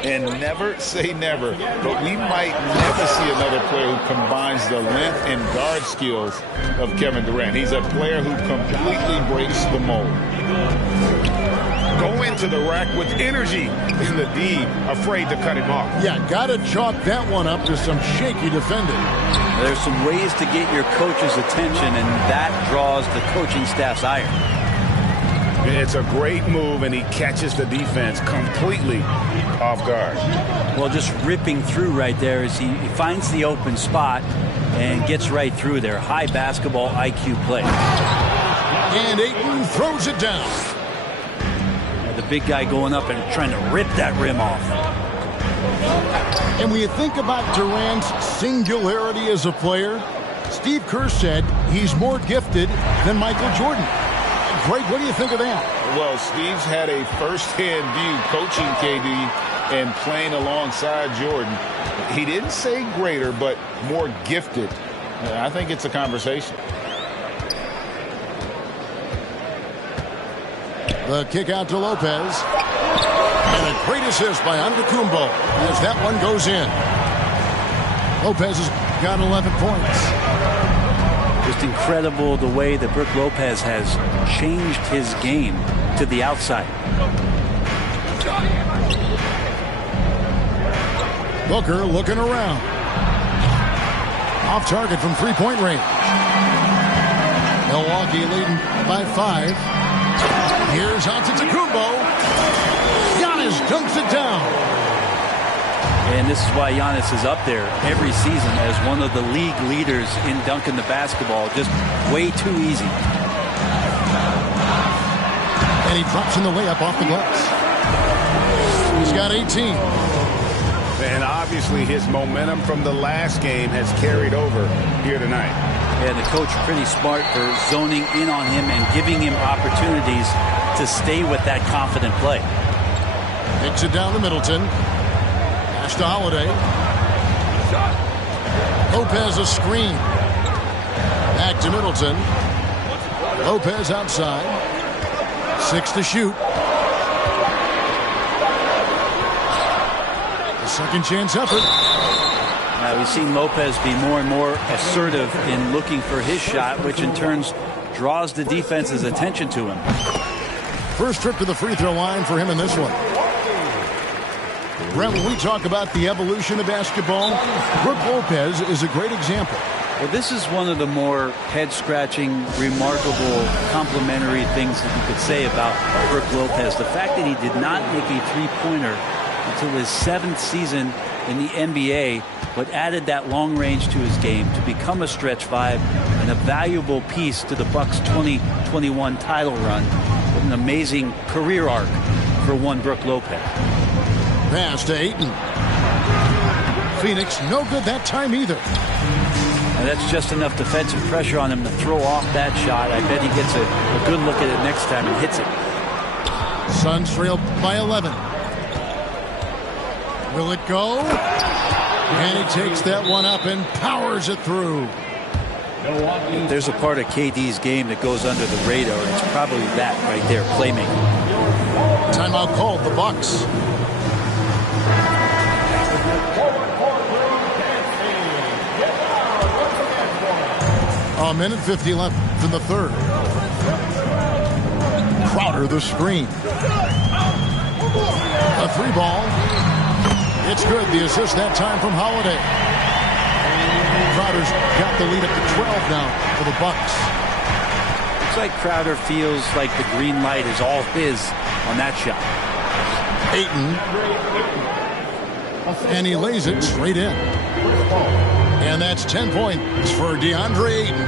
And never say never, but we might never see another player who combines the length and guard skills of Kevin Durant. He's a player who completely breaks the mold. Go into the rack with energy, and the D afraid to cut him off. Yeah, got to chalk that one up to some shaky defending. There's some ways to get your coach's attention, and that draws the coaching staff's ire. It's a great move, and he catches the defense completely off guard. Well, just ripping through right there as he finds the open spot and gets right through there. High basketball IQ play. And Ayton throws it down. The big guy going up and trying to rip that rim off. And when you think about Durant's singularity as a player, Steve Kerr said he's more gifted than Michael Jordan. Greg, what do you think of that? Well, Steve's had a first-hand view coaching KD and playing alongside Jordan. He didn't say greater, but more gifted. I think it's a conversation. The kick out to Lopez. And a great assist by Antetokounmpo as that one goes in. Lopez has got 11 points. Just incredible the way that Brook Lopez has changed his game to the outside. Booker looking around. Off target from three-point range. Milwaukee leading by 5. Here's Antetokounmpo. Giannis dunks it down. And this is why Giannis is up there every season as one of the league leaders in dunking the basketball. Just way too easy. And he drops in the layup off the glass. He's got 18. And obviously his momentum from the last game has carried over here tonight. Yeah, the coach pretty smart for zoning in on him and giving him opportunities to stay with that confident play. Kicks it down to Middleton. Pass to Holiday. Lopez a screen. Back to Middleton. Lopez outside. 6 to shoot. A second chance effort. We've seen Lopez be more and more assertive in looking for his shot, which in turn draws the defense's attention to him. First trip to the free throw line for him in this one. Brent, when we talk about the evolution of basketball, Brook Lopez is a great example. Well, this is one of the more head-scratching, remarkable, complimentary things that you could say about Brook Lopez. The fact that he did not make a three-pointer until his 7th season in the NBA, but added that long range to his game to become a stretch 5 and a valuable piece to the Bucks' 2021 title run. What an amazing career arc for one Brook Lopez. Pass to Ayton. Phoenix, no good that time either. And that's just enough defensive pressure on him to throw off that shot. I bet he gets a good look at it next time and hits it. Suns trail by 11. Will it go? And he takes that one up and powers it through. If there's a part of KD's game that goes under the radar, it's probably that right there, playmaking. Timeout called, the Bucks. A minute 50 left in the third. Crowder the screen. A 3-ball. It's good. The assist that time from Holiday. Crowder's got the lead up to 12 now for the Bucks. Looks like Crowder feels like the green light is all his on that shot. Ayton. And he lays it straight in. And that's 10 points for DeAndre Ayton.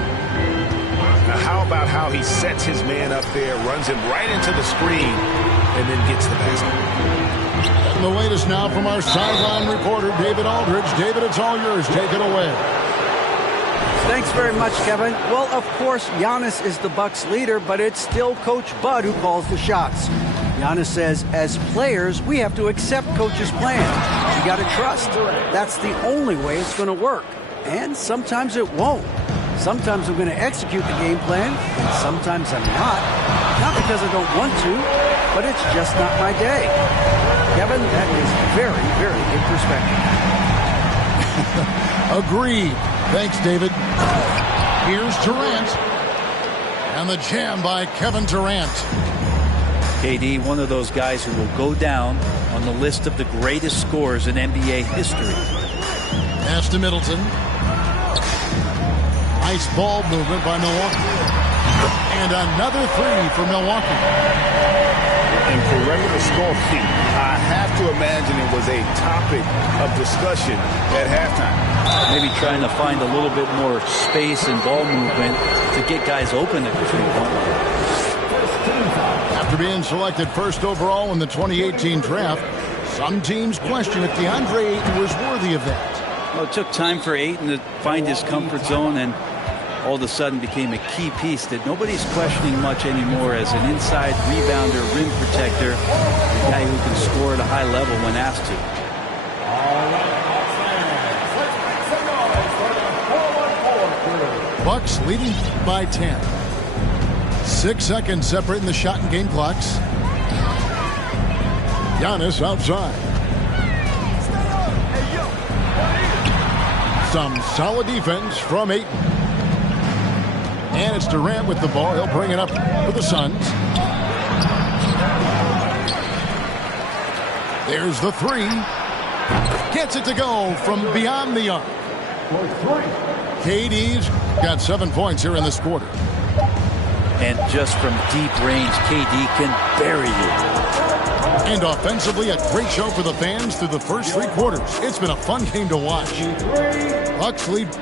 Now how about how he sets his man up there, runs him right into the screen, and then gets the basket. And the latest now from our sideline reporter, David Aldridge. David, it's all yours. Take it away. Thanks very much, Kevin. Well, of course, Giannis is the Bucks leader, but it's still Coach Bud who calls the shots. Giannis says, as players, we have to accept Coach's plan. You got to trust. That's the only way it's going to work. And sometimes it won't. Sometimes I'm going to execute the game plan, and sometimes I'm not. Not because I don't want to, but it's just not my day. Kevin, that is very, very good perspective. Agreed. Thanks, David. Here's Durant. And the jam by Kevin Durant. KD, one of those guys who will go down on the list of the greatest scorers in NBA history. Pass to Middleton. Nice ball movement by Milwaukee. And another three for Milwaukee. In perimeter scoring, I have to imagine it was a topic of discussion at halftime. Maybe trying to find a little bit more space and ball movement to get guys open at the three-point line. After being selected first overall in the 2018 draft, some teams question if DeAndre Ayton was worthy of that. Well, it took time for Ayton to find his comfort zone and all of a sudden became a key piece that nobody's questioning much anymore as an inside rebounder, rim protector, a guy who can score at a high level when asked to. Bucks leading by 10. 6 seconds separating the shot and game clocks. Giannis outside. Some solid defense from Ayton. And it's Durant with the ball. He'll bring it up for the Suns. There's the three. Gets it to go from beyond the arc. KD's got 7 points here in this quarter. And just from deep range, KD can bury you. And offensively, a great show for the fans through the first 3 quarters. It's been a fun game to watch. Bucks lead.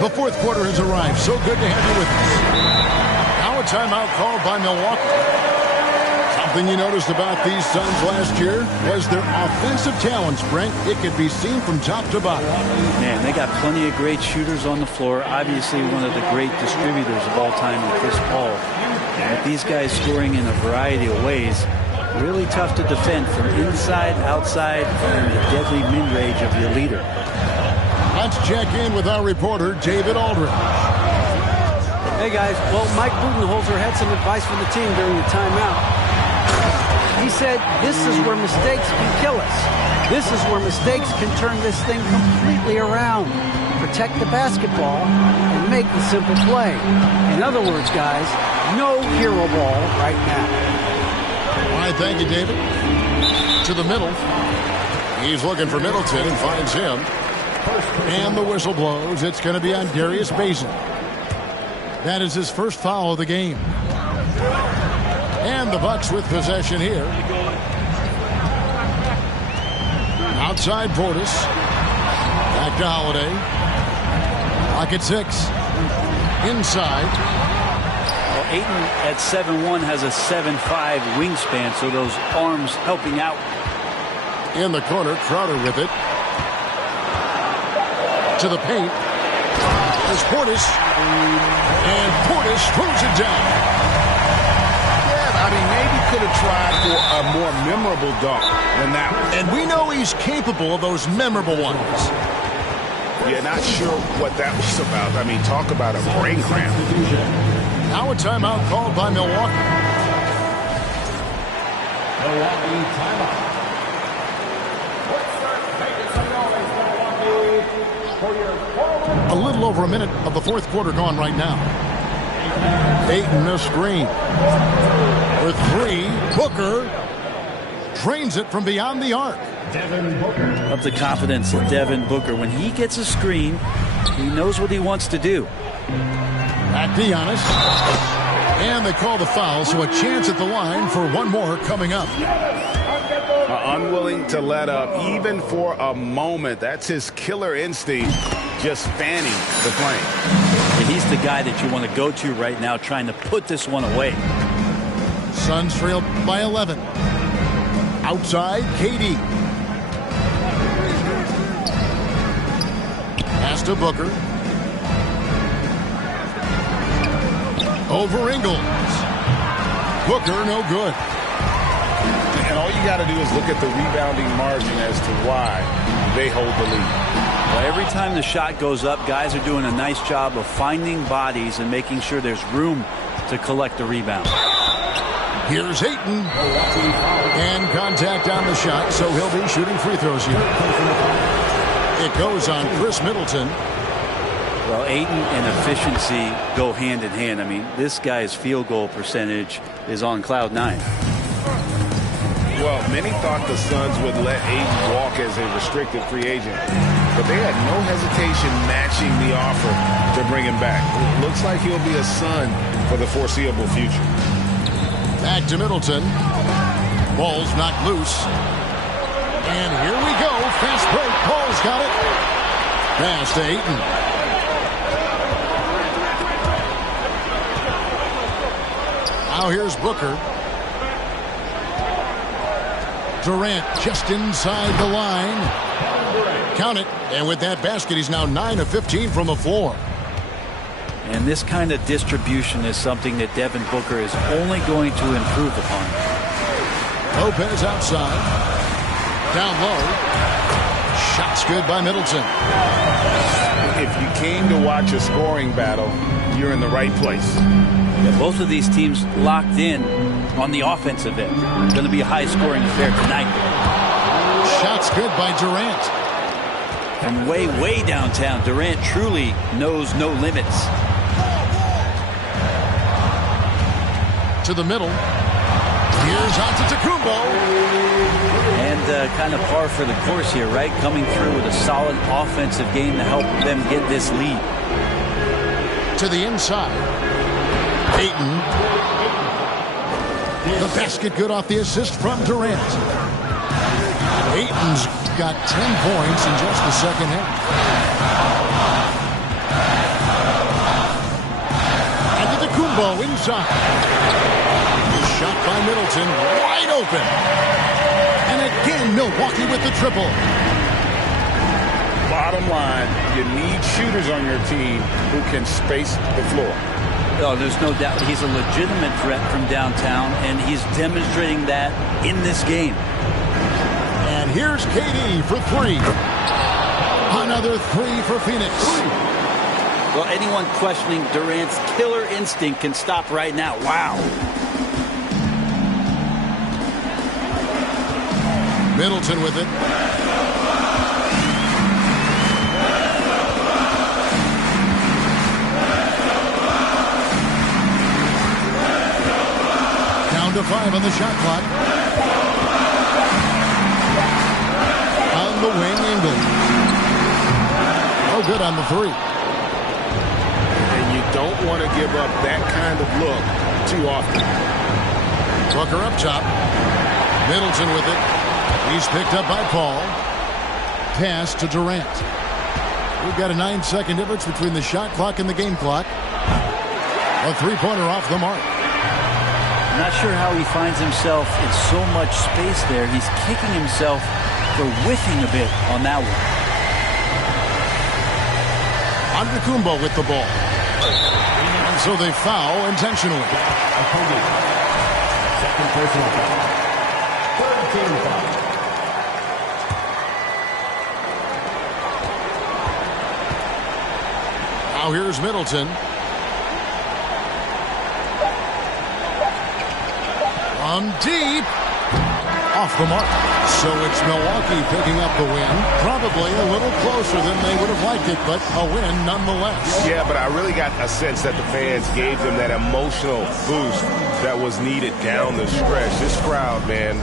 The fourth quarter has arrived. So good to have you with us. Now a timeout called by Milwaukee. Something you noticed about these Suns last year was their offensive talents, Brent. It could be seen from top to bottom. Man, they got plenty of great shooters on the floor. Obviously, one of the great distributors of all time in Chris Paul. And with these guys scoring in a variety of ways, really tough to defend from inside, outside, and the deadly mid-range of your leader. Let's check in with our reporter, David Aldridge. Hey, guys. Well, Mike Budenholzer had some advice for the team during the timeout. He said, this is where mistakes can kill us. This is where mistakes can turn this thing completely around. Protect the basketball and make the simple play. In other words, guys, no hero ball right now. All right, thank you, David. To the middle. He's looking for Middleton and finds him. And the whistle blows. It's going to be on Darius Bazin. That is his first foul of the game. And the Bucks with possession here. Outside Portis. Back to Holiday. Clock at 6. Inside. Well, Ayton at 7'1" has a 7'5" wingspan, so those arms helping out. In the corner, Crowder with it. To the paint. There's Portis. And Portis throws it down. Yeah, I mean, maybe could have tried for a more memorable dunk than that one. And we know he's capable of those memorable ones. Yeah, not sure what that was about. I mean, talk about a brain cramp. Now a timeout called by Milwaukee. Milwaukee timeout. A little over a minute of the fourth quarter gone right now. Ayton a screen. For 3, Booker drains it from beyond the arc. Love the confidence of Devin Booker. When he gets a screen, he knows what he wants to do. Back to Giannis. And they call the foul, so a chance at the line for one more coming up. Unwilling to let up, even for a moment. That's his killer instinct, just fanning the flame. And he's the guy that you want to go to right now, trying to put this one away. Suns trailed by 11. Outside, KD. Pass to Booker. Over Ingles. Booker, no good. And all you got to do is look at the rebounding margin as to why they hold the lead. Well, every time the shot goes up, guys are doing a nice job of finding bodies and making sure there's room to collect the rebound. Here's Ayton. And contact on the shot, so he'll be shooting free throws here. It goes on Chris Middleton. Well, Ayton and efficiency go hand in hand. I mean, this guy's field goal percentage is on cloud 9. Well, many thought the Suns would let Ayton walk as a restricted free agent, but they had no hesitation matching the offer to bring him back. It looks like he'll be a Sun for the foreseeable future. Back to Middleton. Ball's knocked loose. And here we go. Fast break. Paul's got it. Pass to Ayton. Now here's Booker. Durant just inside the line. Count it. And with that basket, he's now 9 of 15 from the floor. And this kind of distribution is something that Devin Booker is only going to improve upon. Lopez outside. Down low. Shots good by Middleton. If you came to watch a scoring battle, you're in the right place. Yeah, both of these teams locked in on the offensive end. It's going to be a high-scoring affair tonight. Shots good by Durant. From way, way downtown, Durant truly knows no limits. To the middle. Here's Antetokounmpo. And kind of par for the course here, right? Coming through with a solid offensive game to help them get this lead. To the inside. Ayton. The basket good off the assist from Durant. Ayton's got 10 points in just the second half. Antetokounmpo inside. Shot by Middleton, wide open. And again, Milwaukee with the triple. Bottom line, you need shooters on your team who can space the floor. Oh, there's no doubt he's a legitimate threat from downtown, and he's demonstrating that in this game. And here's KD for 3. Another 3 for Phoenix. Well, anyone questioning Durant's killer instinct can stop right now. Wow. Middleton with it. Down to 5 on the shot clock. On the wing, Ingles. Oh, good on the 3. And you don't want to give up that kind of look too often. Booker up top. Middleton with it. He's picked up by Paul. Pass to Durant. We've got a 9-second difference between the shot clock and the game clock. A three-pointer off the mark. Not sure how he finds himself in so much space there. He's kicking himself for whiffing a bit on that one. Antetokounmpo with the ball. And so they foul intentionally. Second personal foul. Third team foul. Now here's Middleton. On deep. Off the mark. So it's Milwaukee picking up the win. Probably a little closer than they would have liked it, but a win nonetheless. Yeah, but I really got a sense that the fans gave them that emotional boost that was needed down the stretch. This crowd, man,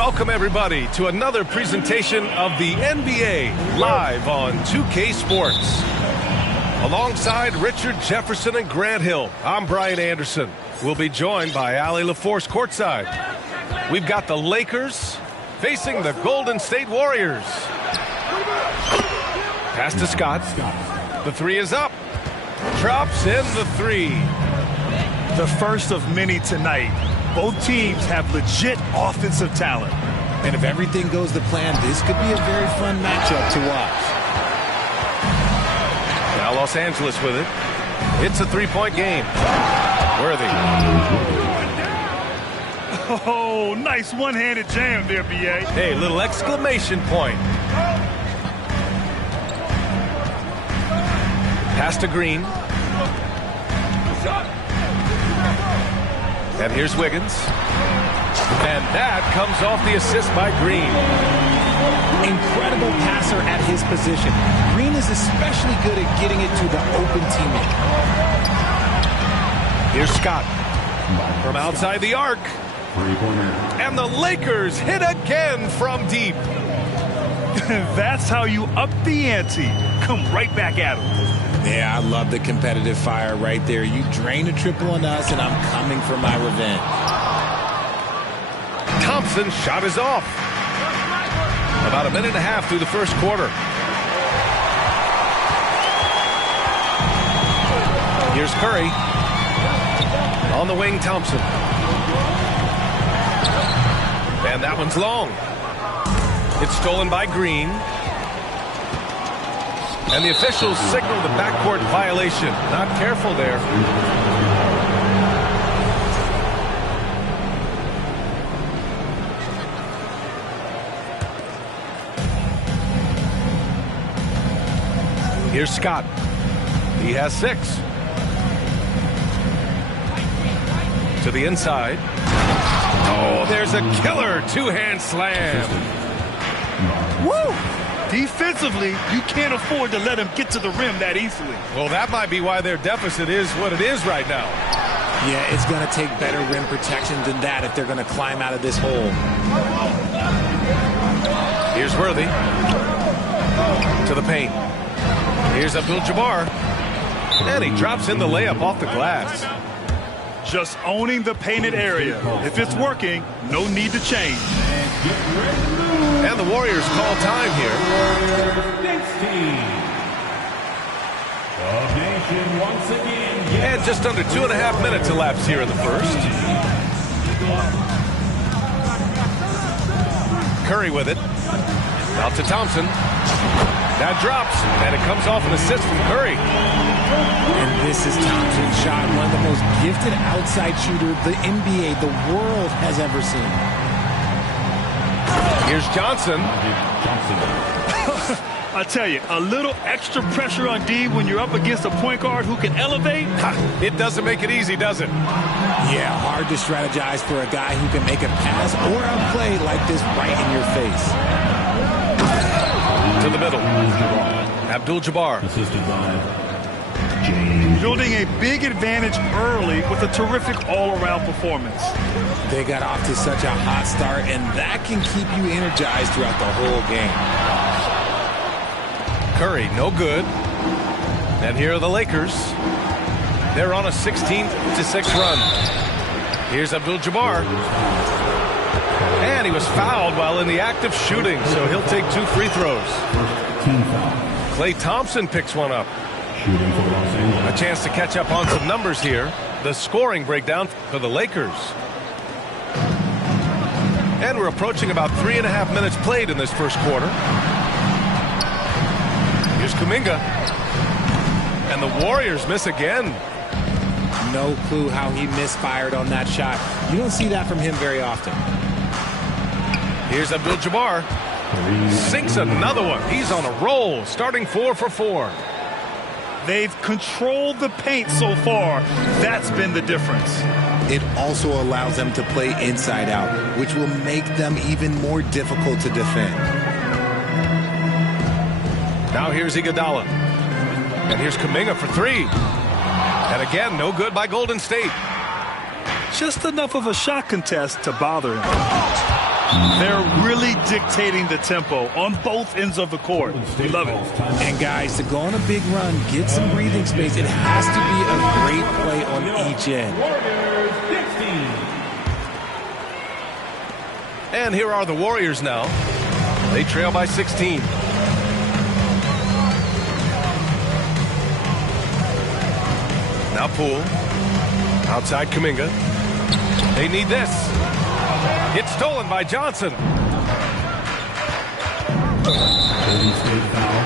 Welcome, everybody, to another presentation of the NBA live on 2K Sports. Alongside Richard Jefferson and Grant Hill, I'm Brian Anderson. We'll be joined by Allie LaForce courtside. We've got the Lakers facing the Golden State Warriors. Pass to Scott. The three is up. Drops in the three. The first of many tonight. Both teams have legit offensive talent. And if everything goes to plan, this could be a very fun matchup to watch. Now Los Angeles with it. It's a three-point game. Worthy. Oh, nice one-handed jam there, B.A. Hey, little exclamation point. Pass to Green. And here's Wiggins. And that comes off the assist by Green. Incredible passer at his position. Green is especially good at getting it to the open teammate. Here's Scott from outside the arc. And the Lakers hit again from deep. That's how you up the ante. Come right back at him. Yeah, I love the competitive fire right there. You drain a triple on us, and I'm coming for my revenge. Thompson's shot is off. About a minute and a half through the first quarter. Here's Curry. On the wing, Thompson. And that one's long. It's stolen by Green. And the officials signal the backcourt violation. Not careful there. Here's Scott. He has 6. To the inside. Oh, there's a killer two-hand slam. Woo! Defensively, you can't afford to let him get to the rim that easily. Well, that might be why their deficit is what it is right now. Yeah, it's going to take better rim protection than that if they're going to climb out of this hole. Here's Worthy. To the paint. Here's Abdul-Jabbar. And he drops in the layup off the glass. Just owning the painted area. If it's working, no need to change. And the Warriors call time here. And just under 2.5 minutes elapsed here in the first. Curry with it. Out to Thompson. That drops, and it comes off an assist from Curry. And this is Thompson's shot, one of the most gifted outside shooters the NBA, the world has ever seen. Here's Johnson. I tell you, a little extra pressure on D when you're up against a point guard who can elevate. It doesn't make it easy, does it? Yeah, hard to strategize for a guy who can make a pass or a play like this right in your face. To the middle. Abdul-Jabbar. Building a big advantage early with a terrific all-around performance. They got off to such a hot start, and that can keep you energized throughout the whole game. Curry, no good. And here are the Lakers. They're on a 16-6 run. Here's Abdul-Jabbar. And he was fouled while in the act of shooting, so he'll take 2 free throws. Klay Thompson picks one up. A chance to catch up on some numbers here. The scoring breakdown for the Lakers. And we're approaching about 3.5 minutes played in this first quarter. Here's Kuminga. And the Warriors miss again. No clue how he misfired on that shot. You don't see that from him very often. Here's Abdul-Jabbar. Sinks another one. He's on a roll, starting 4 for 4. They've controlled the paint so far. That's been the difference. It also allows them to play inside out, which will make them even more difficult to defend. Now here's Iguodala. And here's Kuminga for 3. And again, no good by Golden State. Just enough of a shot contest to bother him. They're really dictating the tempo on both ends of the court. We love it. And guys, to go on a big run, get some breathing space, it has to be a great play on each end. And here are the Warriors now. They trail by 16. Now Poole. Outside Kuminga. They need this. It's stolen by Johnson. Golden State foul.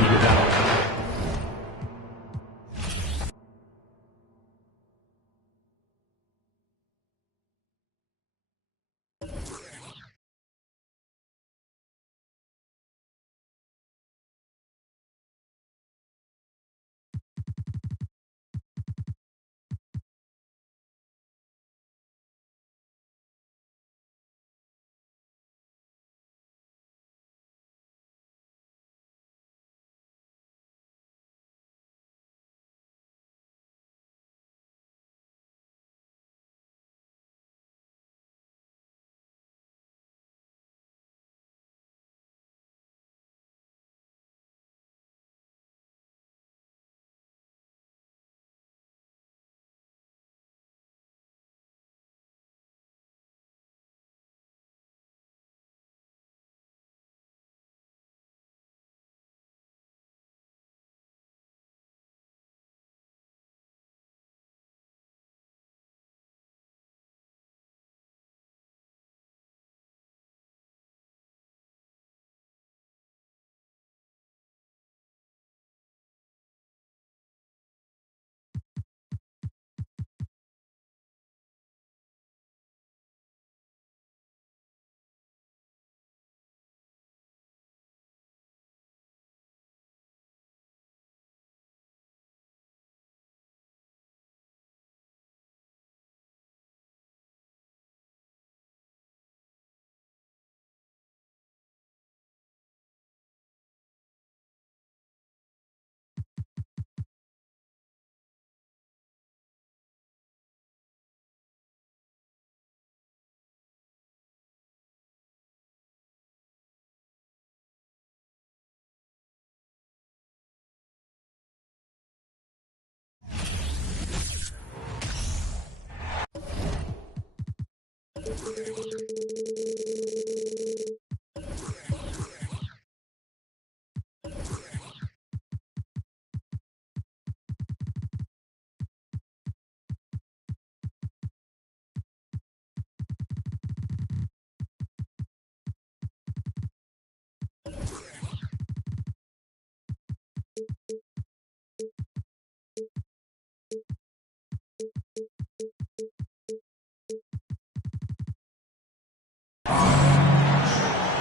Keep it out.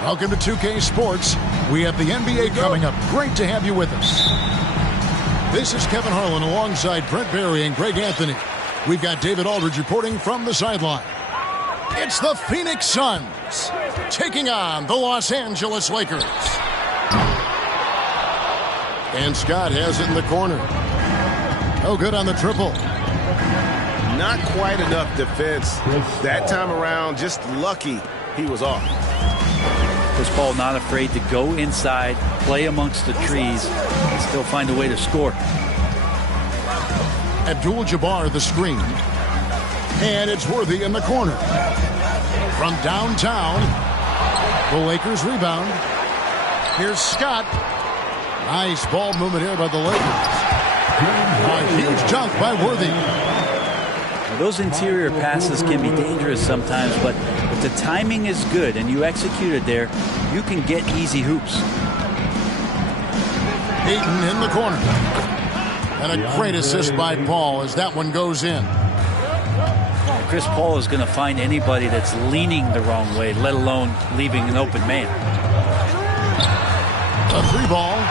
Welcome to 2K Sports. We have the NBA coming up. Great to have you with us. This is Kevin Harlan alongside Brent Barry and Greg Anthony. We've got David Aldridge reporting from the sideline. It's the Phoenix Suns taking on the Los Angeles Lakers. And Scott has it in the corner. Oh, good on the triple. Not quite enough defense. That time around, just lucky he was off. Chris Paul not afraid to go inside, play amongst the trees, and still find a way to score. Abdul-Jabbar the screen. And it's Worthy in the corner. From downtown, the Lakers rebound. Here's Scott. Nice ball movement here by the Lakers. A huge dunk by Worthy. Now, those interior passes can be dangerous sometimes, but if the timing is good and you execute it there, you can get easy hoops. Ayton in the corner. And a great assist by Paul as that one goes in. Chris Paul is going to find anybody that's leaning the wrong way, let alone leaving an open man. A three ball.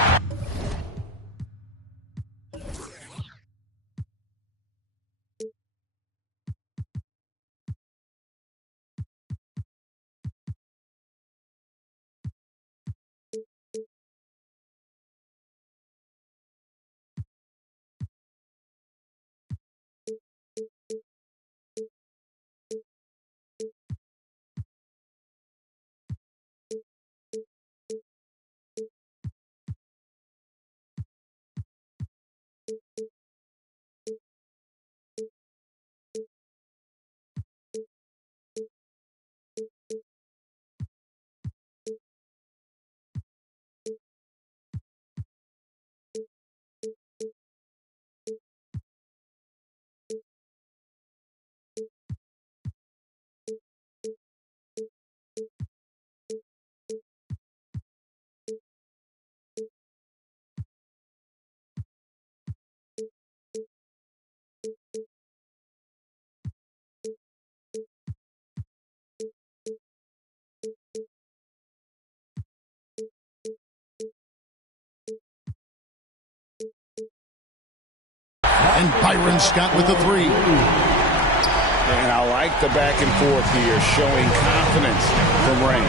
And Byron Scott with the three. And I like the back and forth here, showing confidence from Rain.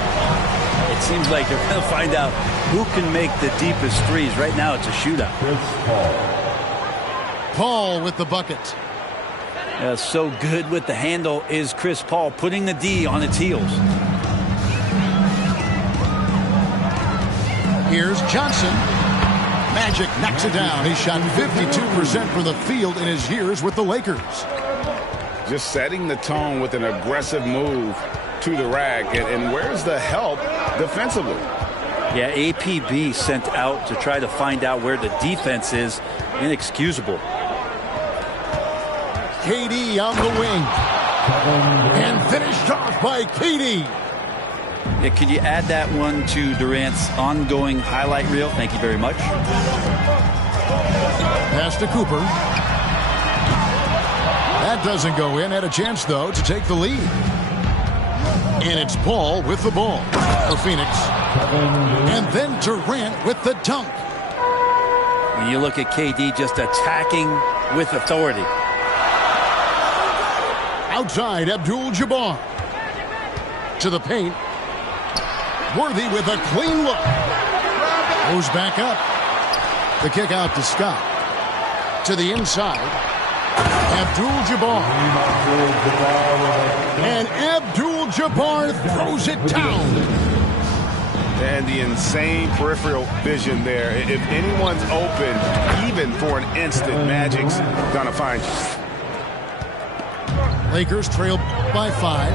It seems like they're going to find out who can make the deepest threes. Right now, it's a shootout. Paul with the bucket. So good with the handle is Chris Paul, putting the D on its heels. Here's Johnson. Magic knocks it down. He shot 52% from the field in his years with the Lakers. Just setting the tone with an aggressive move to the rack. And where's the help defensively? Yeah, APB sent out to try to find out where the defense is. Inexcusable. KD on the wing. And finished off by KD. Yeah, could you add that one to Durant's ongoing highlight reel? Thank you very much. Pass to Cooper. That doesn't go in. Had a chance, though, to take the lead. And it's Paul with the ball for Phoenix. And then Durant with the dunk. When you look at KD just attacking with authority. Outside, Abdul-Jabbar. To the paint. Worthy with a clean look. Goes back up. The kick out to Scott. To the inside. Abdul-Jabbar. And Abdul-Jabbar throws it down. And the insane peripheral vision there. If anyone's open, even for an instant, Magic's gonna find you. Lakers trail by 5.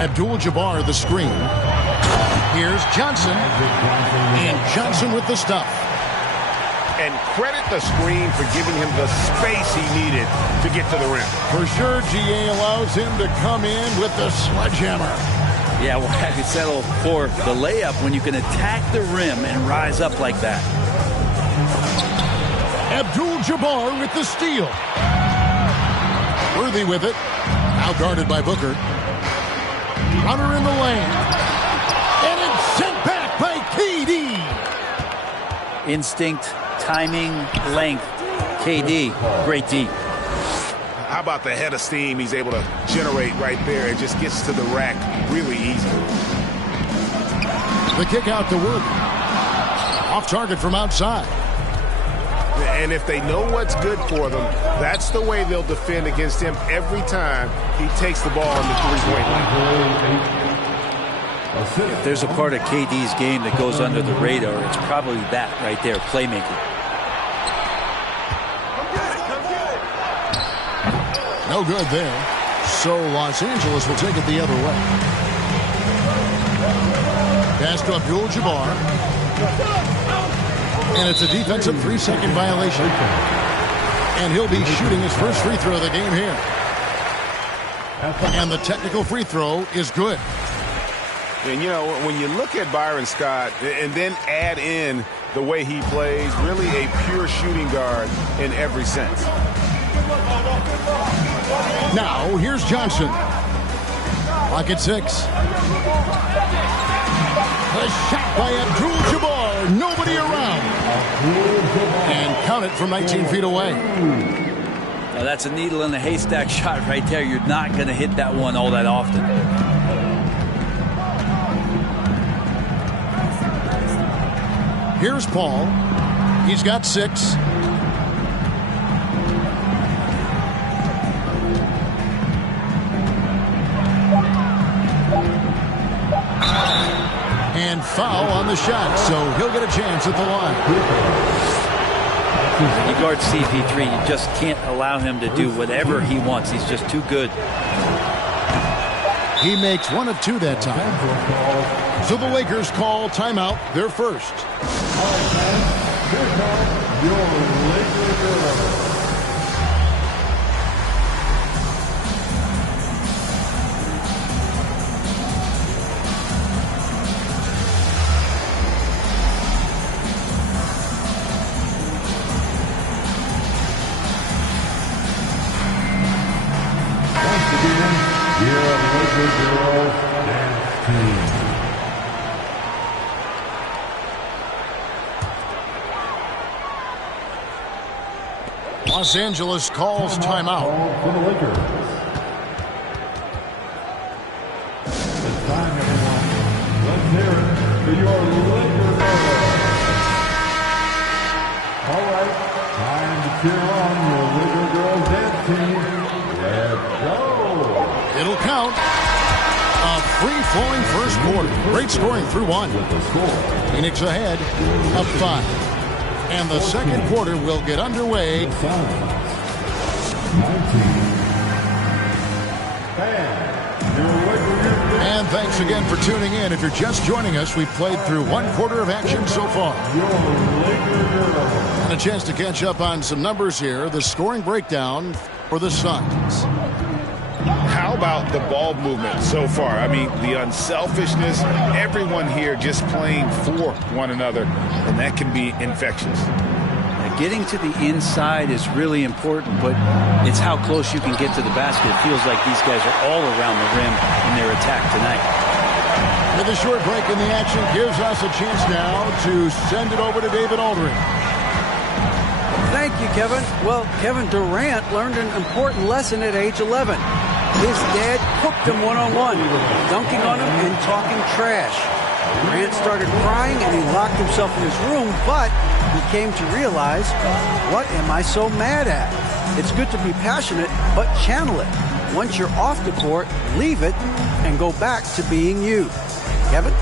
Abdul-Jabbar the screen. Here's Johnson. And Johnson with the stuff. And credit the screen for giving him the space he needed to get to the rim. For sure, GA allows him to come in with the sledgehammer. Yeah, well, have you settle for the layup when you can attack the rim and rise up like that? Abdul-Jabbar with the steal. Worthy with it. Now guarded by Booker. Runner in the lane. And it's sent back by KD. Instinct, timing, length. KD, great D. How about the head of steam he's able to generate right there? It just gets to the rack really easy. The kick out to Worthy. Off target from outside. And if they know what's good for them, that's the way they'll defend against him every time he takes the ball in the three-point line. If there's a part of KD's game that goes under the radar, it's probably that right there, playmaking. No good there. So Los Angeles will take it the other way. Pass to Abdul-Jabbar. And it's a defensive 3-second violation. And he'll be shooting his first free throw of the game here. And the technical free throw is good. And, you know, when you look at Byron Scott and then add in the way he plays, really a pure shooting guard in every sense. Now, here's Johnson. Clock at 6. A shot by Abdul-Jabbar. Nobody around. And count it from 19 feet away. Now that's a needle in the haystack shot right there. You're not going to hit that one all that often. Here's Paul. He's got 6. And foul on the shot, so he'll get a chance at the line. You guard CP3, you just can't allow him to do whatever he wants. He's just too good. He makes 1 of 2 that time. So the Lakers call timeout, their first. Here comes your Lakers 11. Los Angeles calls timeout. For the Lakers. It's time, everyone. Let's hear it for your Lakers. All right, time to cheer on your Laker girls dance team. Let's go. It'll count. A free-flowing first quarter. Great scoring through one. Phoenix ahead, up 5. And the second quarter will get underway. 19. And thanks again for tuning in. If you're just joining us, we've played through one quarter of action so far. And a chance to catch up on some numbers here. The scoring breakdown for the Suns. How about the ball movement so far? I mean, the unselfishness, everyone here just playing for one another, and that can be infectious. Getting to the inside is really important, but it's how close you can get to the basket. It feels like these guys are all around the rim in their attack tonight. With a short break in the action gives us a chance now to send it over to David Aldridge. Thank you, Kevin. Well, Kevin Durant learned an important lesson at age 11. His dad cooked him one-on-one, dunking on him and talking trash. Durant started crying and he locked himself in his room, but he came to realize, what am I so mad at? It's good to be passionate, but channel it. Once you're off the court, leave it and go back to being you. Kevin?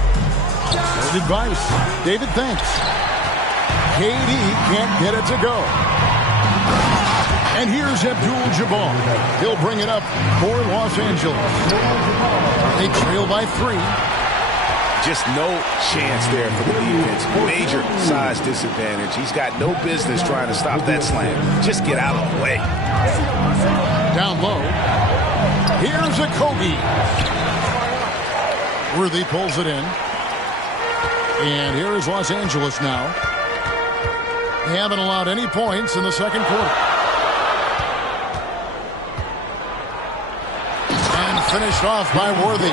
Good advice. David, thanks. KD can't get it to go. And here's Abdul-Jabbar. He'll bring it up for Los Angeles. They trail by 3. Just no chance there for the defense. Major size disadvantage. He's got no business trying to stop that slam. Just get out of the way. Down low. Here's a Kobe. Worthy pulls it in. And here is Los Angeles now. They haven't allowed any points in the second quarter. And finished off by Worthy.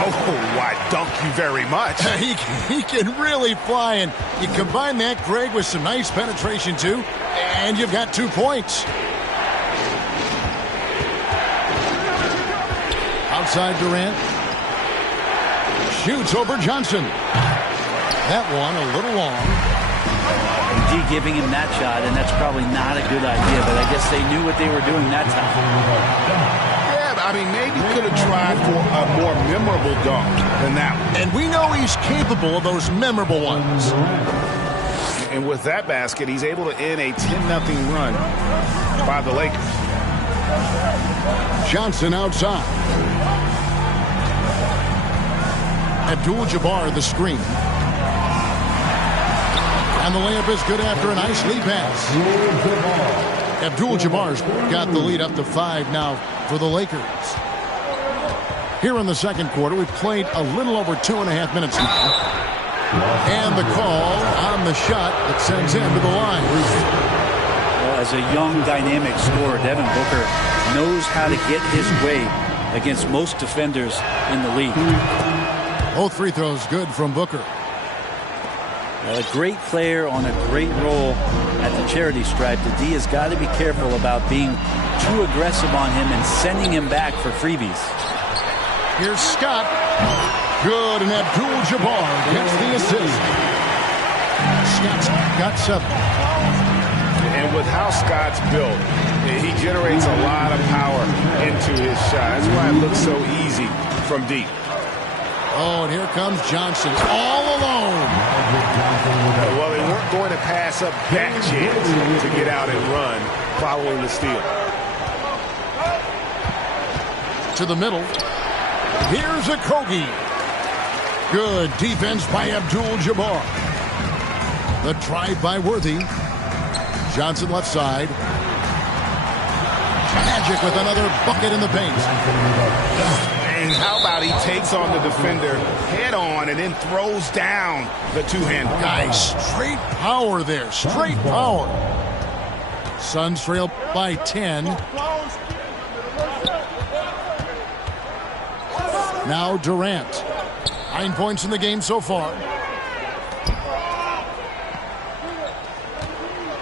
Oh, why, dunk you very much. He can really fly, and you combine that, Greg, with some nice penetration, too, and you've got 2 points. Outside Durant. Shoots over Johnson. That one a little long. D giving him that shot, and that's probably not a good idea, but I guess they knew what they were doing that time. I mean, maybe could have tried for a more memorable dunk than that one. And we know he's capable of those memorable ones. And with that basket, he's able to end a 10-0 run by the Lakers. Johnson outside. Abdul-Jabbar the screen. And the layup is good after a nice lead pass. Abdul-Jabbar's got the lead up to 5 now for the Lakers. Here in the second quarter, we've played a little over 2.5 minutes now. And the call on the shot that sends him to the line. Well, as a young, dynamic scorer, Devin Booker knows how to get his way against most defenders in the league. Both free throws good from Booker. A great player on a great role at the charity stripe. The D has got to be careful about being too aggressive on him and sending him back for freebies. Here's Scott. Good, and Abdul-Jabbar gets the assist. Scott's got 7. And with how Scott's built, he generates a lot of power into his shot. That's why it looks so easy from deep. Oh, and here comes Johnson all alone. Well, they weren't going to pass up that chance to get out and run following the steal. To the middle. Here's a Kogi. Good defense by Abdul-Jabbar. The drive by Worthy. Johnson left side. Magic with another bucket in the paint. And how about he takes on the defender head on and then throws down the two-hand. Guys, straight power there. Straight power. Suns trail by 10. Now Durant. 9 points in the game so far.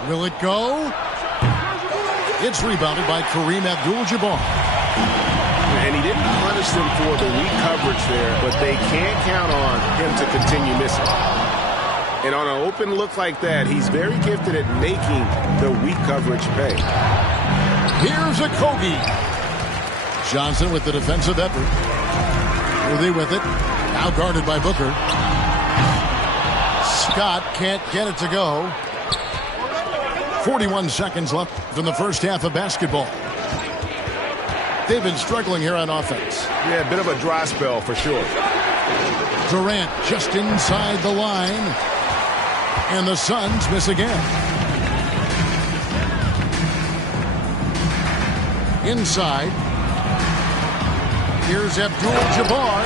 Will it go? It's rebounded by Kareem Abdul-Jabbar. And he didn't punish them for the weak coverage there, but they can't count on him to continue missing. And on an open look like that, he's very gifted at making the weak coverage pay. Here's a Kobe. Johnson with the defensive effort. Worthy with it. Now guarded by Booker. Scott can't get it to go. 41 seconds left in the first half of basketball. They've been struggling here on offense. Yeah, a bit of a dry spell for sure. Durant just inside the line. And the Suns miss again. Inside. Here's Abdul-Jabbar.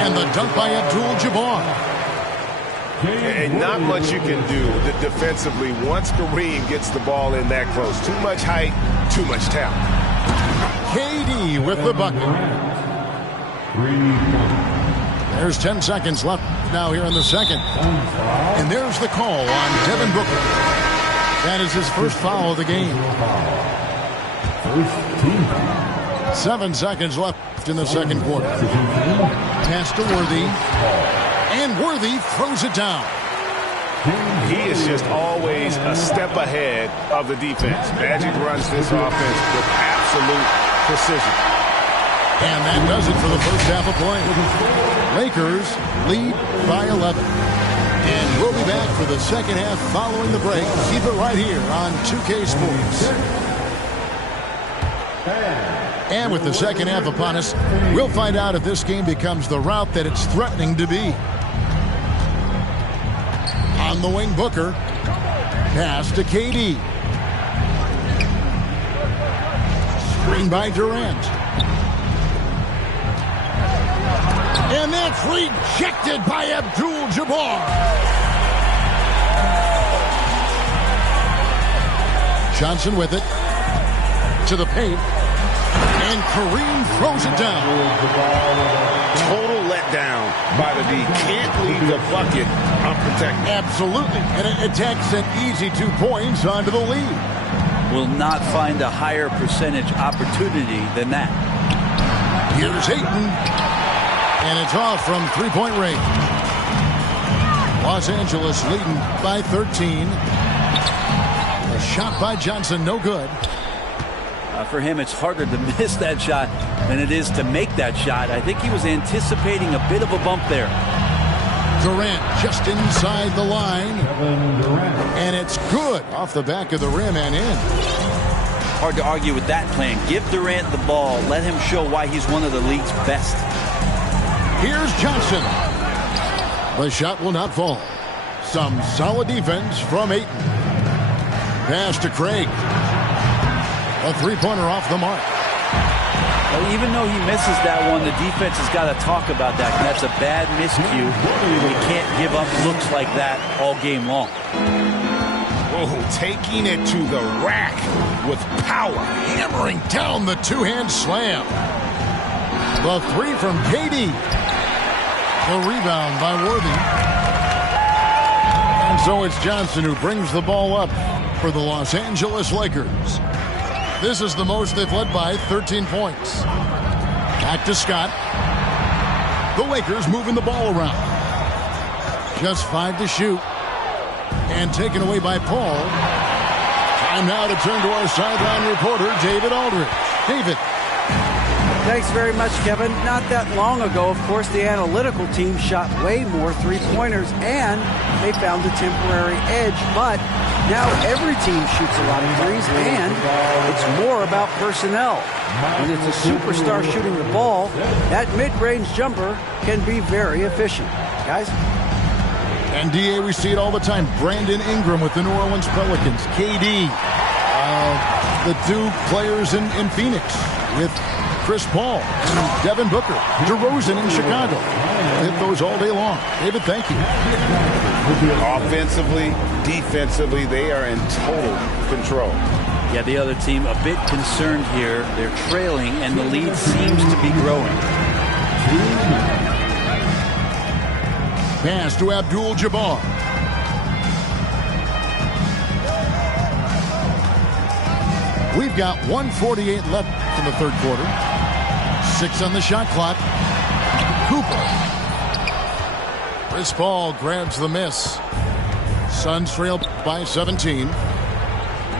And the dunk by Abdul-Jabbar. And not much you can do defensively once Kareem gets the ball in that close. Too much height, too much talent. KD with the bucket. There's 10 seconds left now here in the second. And there's the call on Devin Booker. That is his first foul of the game. 7 seconds left in the second quarter. Pass to Worthy. And Worthy throws it down. He is just always a step ahead of the defense. Magic runs this offense with absolute precision. And that does it for the first half of play. Lakers lead by 11. And we'll be back for the second half following the break. Keep it right here on 2K Sports. And with the second half upon us, we'll find out if this game becomes the route that it's threatening to be. On the wing, Booker. Pass to KD. Screen by Durant. And that's rejected by Abdul-Jabbar. Johnson with it. To the paint. And Kareem throws it down. Total letdown by the D. Can't leave the bucket unprotected. Absolutely. And it attacks an easy 2 points onto the lead. Will not find a higher percentage opportunity than that. Here's Ayton. And it's off from three-point range. Los Angeles leading by 13. A shot by Johnson, no good. For him, it's harder to miss that shot than it is to make that shot. I think he was anticipating a bit of a bump there. Durant just inside the line. And it's good off the back of the rim and in. Hard to argue with that plan. Give Durant the ball. Let him show why he's one of the league's best. Here's Johnson. The shot will not fall. Some solid defense from Ayton. Pass to Craig. A three-pointer off the mark. Well, even though he misses that one, the defense has got to talk about that. That's a bad miscue. You can't give up looks like that all game long. Oh, taking it to the rack with power. Hammering down the two-hand slam. The three from KD. The rebound by Worthy. And so it's Johnson who brings the ball up for the Los Angeles Lakers. This is the most they've led by 13 points. Back to Scott. The Lakers moving the ball around. Just 5 to shoot. And taken away by Paul. Time now to turn to our sideline reporter, David Aldridge. David. Thanks very much, Kevin. Not that long ago, of course, the analytical team shot way more three-pointers, and they found a temporary edge. But now every team shoots a lot of threes, and it's more about personnel. When it's a superstar shooting the ball, that mid-range jumper can be very efficient. Guys? And, D.A., we see it all the time. Brandon Ingram with the New Orleans Pelicans. KD. The two players in Phoenix with Chris Paul and Devin Booker. DeRozan in Chicago. Hit those all day long. David, thank you. Offensively, defensively, they are in total control. Yeah, the other team a bit concerned here. They're trailing, and the lead seems to be growing. Pass to Abdul-Jabbar. We've got 1:48 left in the third quarter. 6 on the shot clock. Cooper. Chris Paul grabs the miss. Suns trail by 17.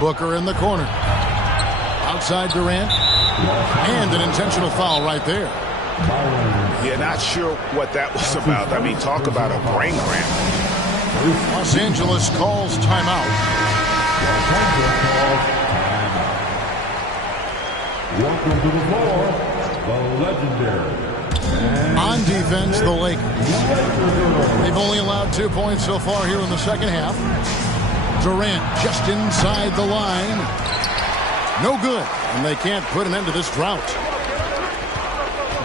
Booker in the corner. Outside Durant. And an intentional foul right there. Yeah, not sure what that was about. I mean, talk about a brain cramp. Los Angeles calls timeout. Welcome to the floor, the legendary. On defense, the Lakers. They've only allowed 2 points so far here in the second half. Durant just inside the line. No good, and they can't put an end to this drought.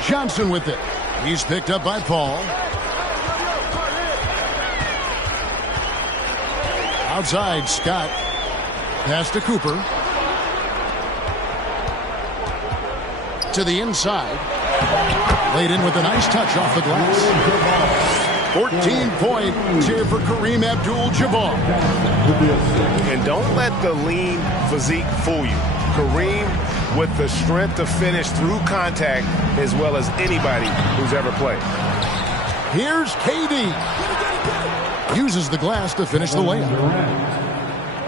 Johnson with it. He's picked up by Paul. Outside, Scott. Pass to Cooper. To the inside. Laid in with a nice touch off the glass. 14 points here for Kareem Abdul-Jabbar. And don't let the lean physique fool you. Kareem with the strength to finish through contact as well as anybody who's ever played. Here's KD. Uses the glass to finish the layup.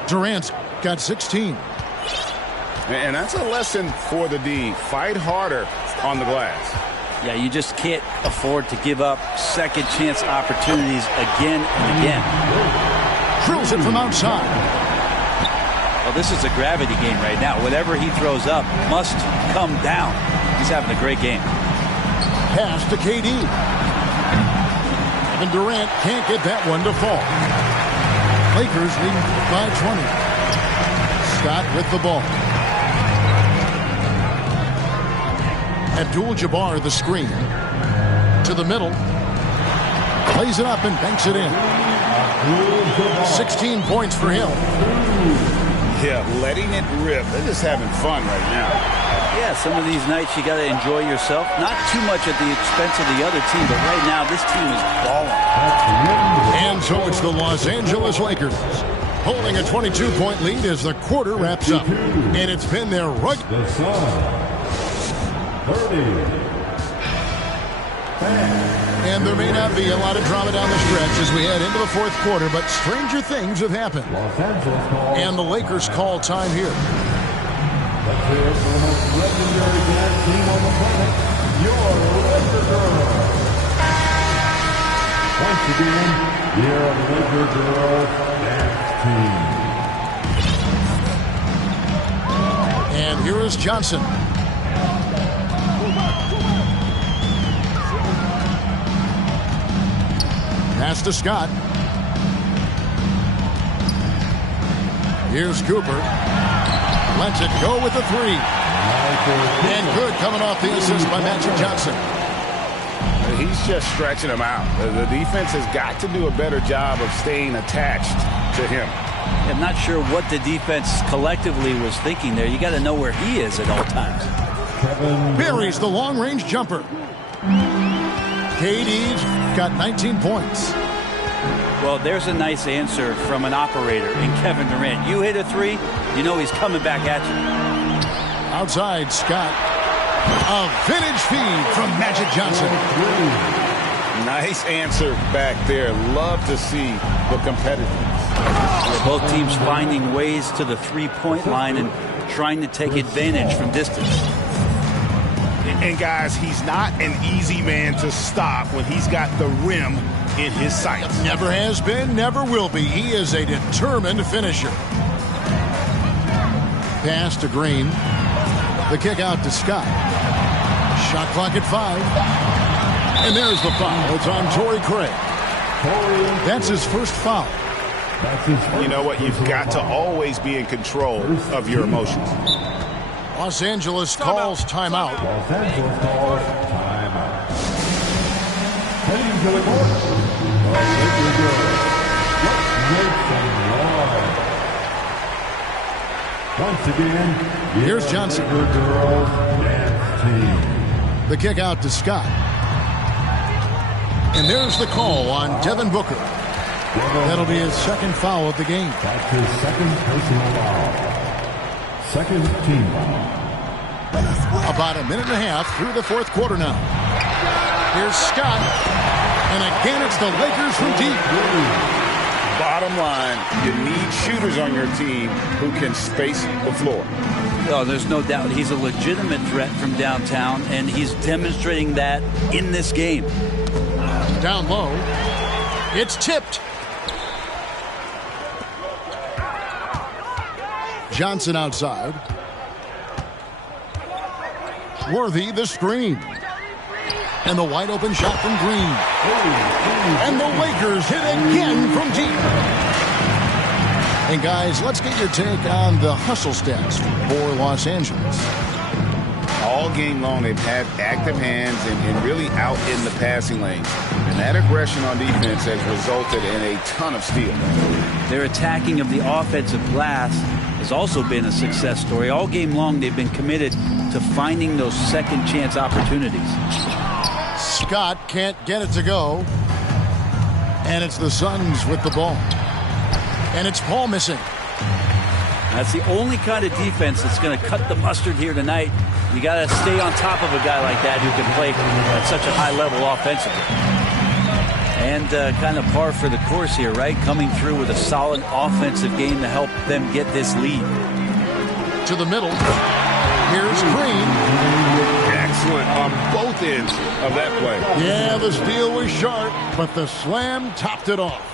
Durant's got 16. And that's a lesson for the D. Fight harder on the glass. Yeah, you just can't afford to give up second chance opportunities again and again. Drills it from outside. Well, this is a gravity game right now. Whatever he throws up must come down. He's having a great game. Pass to KD. Kevin Durant can't get that one to fall. Lakers lead by 20. Scott with the ball. Abdul-Jabbar the screen. To the middle. Plays it up and banks it in. 16 points for him. Yeah, letting it rip. They're just having fun right now. Yeah, some of these nights you got to enjoy yourself. Not too much at the expense of the other team, but right now this team is balling. And so it's the Los Angeles Lakers holding a 22-point lead as the quarter wraps up. And it's been their rug. The Suns. 30. And there may not be a lot of drama down the stretch as we head into the fourth quarter, but stranger things have happened. Los Angeles calls. And the Lakers call time here. Let's hear it for the most legendary dance team on the planet, your Laker Girls. Once again, your Laker Girls dance team. And here is Johnson. Pass to Scott. Here's Cooper. Lets it go with the three. And good coming off the assist by Magic Johnson. He's just stretching him out. The defense has got to do a better job of staying attached to him. I'm not sure what the defense collectively was thinking there. You got to know where he is at all times. Buries the long-range jumper. KD's got 19 points. Well, there's a nice answer from an operator in Kevin Durant. You hit a three, you know he's coming back at you. Outside, Scott. A vintage feed from Magic Johnson. Nice answer back there. Love to see the competitiveness. Both teams finding ways to the three-point line and trying to take advantage from distance. And guys, he's not an easy man to stop when he's got the rim in his sights. Never has been, never will be. He is a determined finisher. Pass to Green. The kick out to Scott. Shot clock at 5. And there's the foul. It's on Torrey Craig. That's his first foul. You know what? You've got to always be in control of your emotions. Los Angeles calls timeout. Los Angeles calls timeout. Heading to the court. The Lakers girls. Let's make some noise. Once again, here's Johnson. Laker girls dance team. The kick out to Scott. And there's the call on Devin Booker. That'll be his second foul of the game. That's his second personal foul. Second team. About a minute and a half through the fourth quarter now. Here's Scott. And again, it's the Lakers from deep. Bottom line, you need shooters on your team who can space the floor. Oh, there's no doubt he's a legitimate threat from downtown, and he's demonstrating that in this game. Down low. It's tipped. Johnson outside. Worthy the screen. And the wide open shot from Green. And the Lakers hit again from deep. And guys, let's get your take on the hustle stats for Los Angeles. All game long, they've had active hands and really out in the passing lanes. And that aggression on defense has resulted in a ton of steals. Their attacking of the offensive glass has also been a success story. All game long, they've been committed to finding those second chance opportunities. Scott can't get it to go. And it's the Suns with the ball. And it's Paul missing. That's the only kind of defense that's going to cut the mustard here tonight. You got to stay on top of a guy like that who can play at such a high level offensively. And kind of par for the course here, right? Coming through with a solid offensive game to help them get this lead. To the middle. Here's Green. Excellent on both ends of that play. Yeah, the steal was sharp, but the slam topped it off.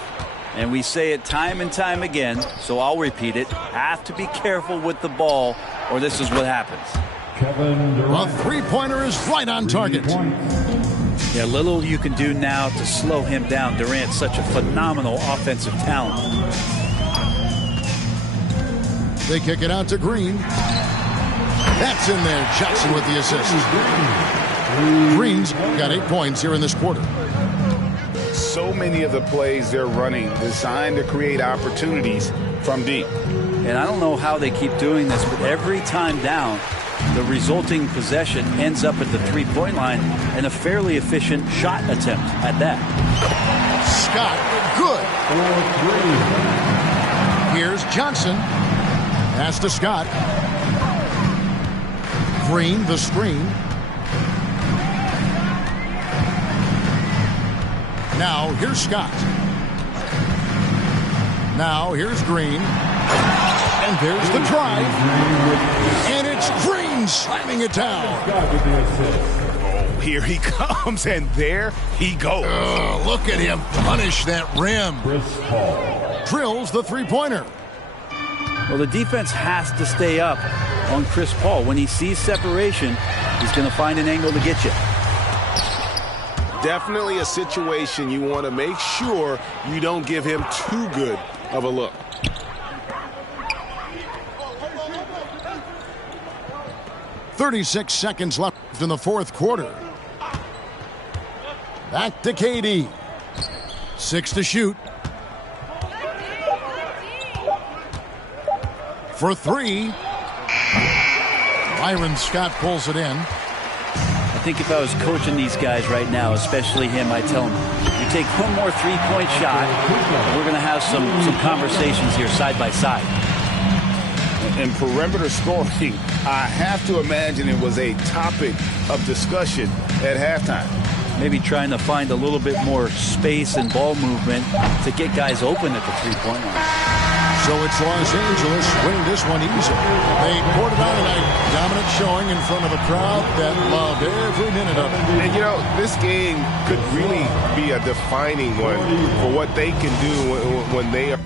And we say it time and time again, so I'll repeat it. Have to be careful with the ball, or this is what happens. A three-pointer is right on target. Yeah, little you can do now to slow him down. Durant's such a phenomenal offensive talent. They kick it out to Green. That's in there. Jackson with the assist. Green's got 8 points here in this quarter. So many of the plays they're running designed to create opportunities from deep. And I don't know how they keep doing this, but every time down, the resulting possession ends up at the three-point line and a fairly efficient shot attempt at that. Scott, good. Here's Johnson. Pass to Scott. Green, the screen. Now, here's Scott. Now, here's Green. And there's the drive. And it's Green slamming it down. Oh, here he comes, and there he goes. Look at him punish that rim. Drills the three-pointer. Well, the defense has to stay up on Chris Paul. When he sees separation, he's going to find an angle to get you. Definitely a situation you want to make sure you don't give him too good of a look. .36 seconds left in the fourth quarter. Back to KD. 6 to shoot. For 3. Byron Scott pulls it in. I think if I was coaching these guys right now, especially him, I'd tell him, you take one more three-point shot, and we're going to have some conversations here side by side. In perimeter scoring, I have to imagine it was a topic of discussion at halftime. Maybe trying to find a little bit more space and ball movement to get guys open at the three-point line. So it's Los Angeles winning this one easily. They poured it on tonight. Dominant showing in front of a crowd that loved every minute of it. And, you know, this game could really be a defining one for what they can do when they are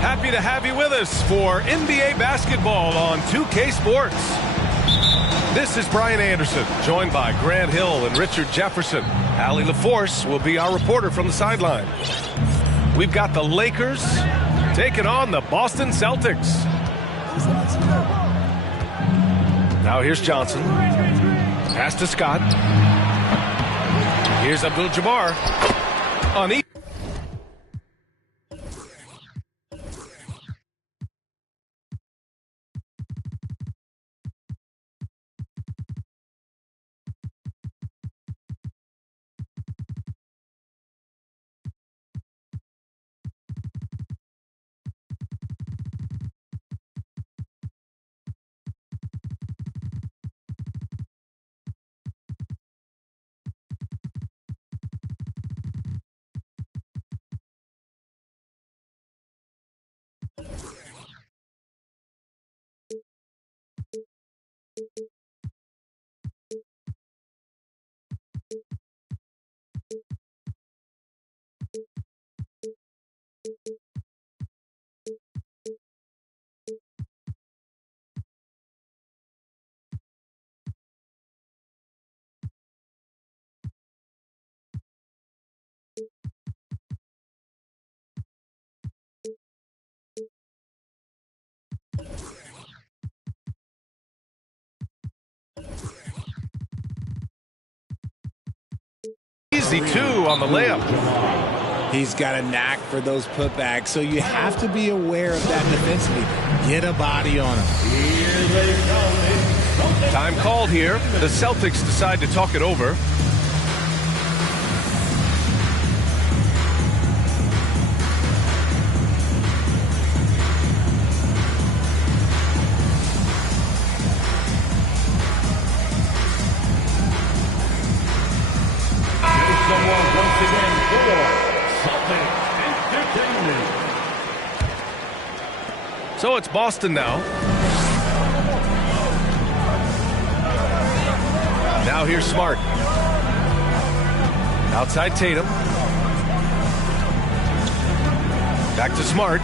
Happy to have you with us for NBA basketball on 2K Sports. This is Brian Anderson, joined by Grant Hill and Richard Jefferson. Allie LaForce will be our reporter from the sideline. We've got the Lakers taking on the Boston Celtics. Now here's Johnson. Pass to Scott. Here's Abdul-Jabbar. On each. Easy two on the layup. He's got a knack for those putbacks, so you have to be aware of that defensively. Get a body on him. Time called here. The Celtics decide to talk it over. So it's Boston now. Now here's Smart. Outside Tatum. Back to Smart.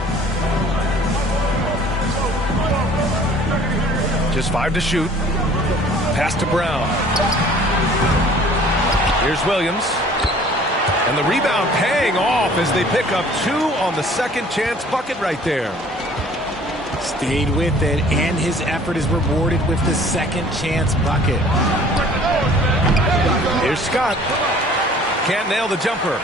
Just 5 to shoot. Pass to Brown. Here's Williams. And the rebound paying off as they pick up 2 on the second chance bucket right there. Stayed with it, and his effort is rewarded with the second chance bucket. Here's Scott. Can't nail the jumper.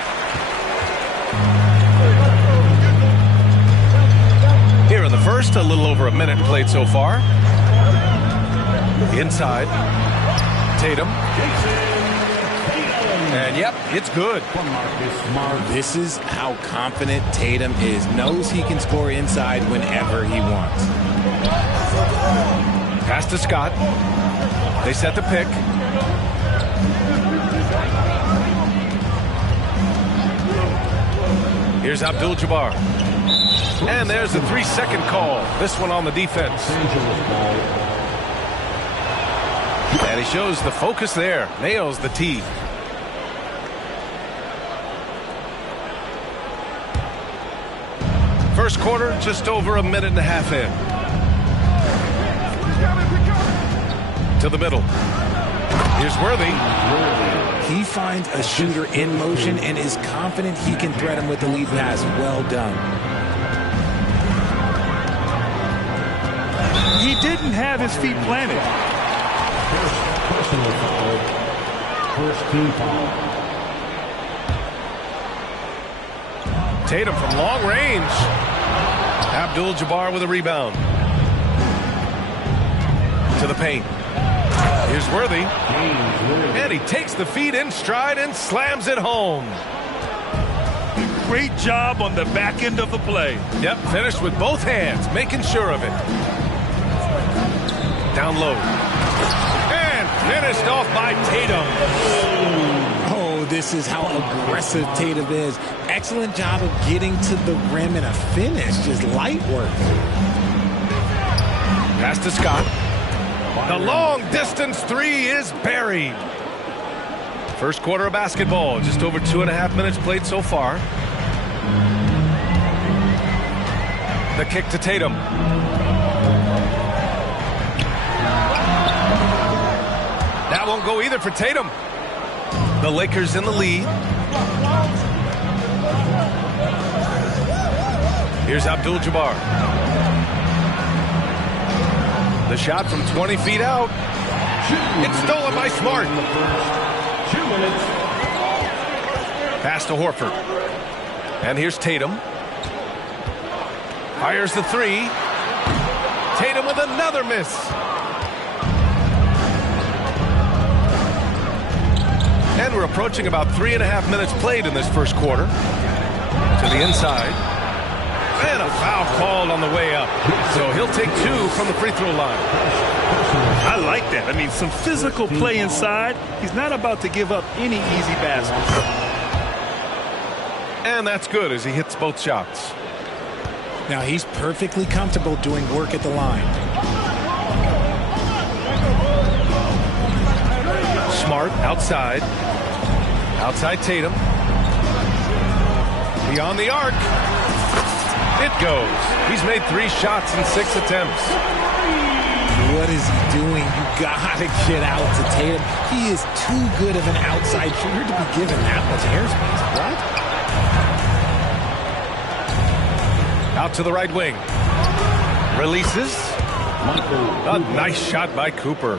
Here in the first, a little over a minute played so far. Inside. Tatum. And yep, it's good. This is how confident Tatum is. Knows he can score inside whenever he wants. Pass to Scott. They set the pick. Here's Abdul-Jabbar. And there's the 3-second call. This one on the defense. And he shows the focus there. Nails the tee. First quarter, just over a minute and a half in. To the middle. Here's Worthy. He finds a shooter in motion and is confident he can thread him with the lead pass. Well done. He didn't have his feet planted. Personal foul. First team foul. Tatum from long range. Abdul-Jabbar with a rebound. To the paint. Here's Worthy. And he takes the feed in stride and slams it home. Great job on the back end of the play. Yep, finished with both hands, making sure of it. Down low. And finished off by Tatum. Oh, this is how aggressive Tatum is. Excellent job of getting to the rim and a finish. Just light work. Pass to Scott. The long-distance three is buried. First quarter of basketball. Just over 2.5 minutes played so far. The kick to Tatum. That won't go either for Tatum. The Lakers in the lead. Here's Abdul-Jabbar. The shot from 20 feet out. It's stolen by Smart. Pass to Horford. And here's Tatum. Fires the three. Tatum with another miss. And we're approaching about 3.5 minutes played in this first quarter. To the inside. And a foul called on the way up. So he'll take 2 from the free throw line. I like that. I mean, some physical play inside. He's not about to give up any easy baskets. And that's good as he hits both shots. Now he's perfectly comfortable doing work at the line. Smart outside. Outside Tatum. Beyond the arc. It goes. He's made 3 shots in 6 attempts. What is he doing? You gotta get out to Tatum. He is too good of an outside shooter to be given that much airspace. What? Out to the right wing. Releases. A nice shot by Cooper.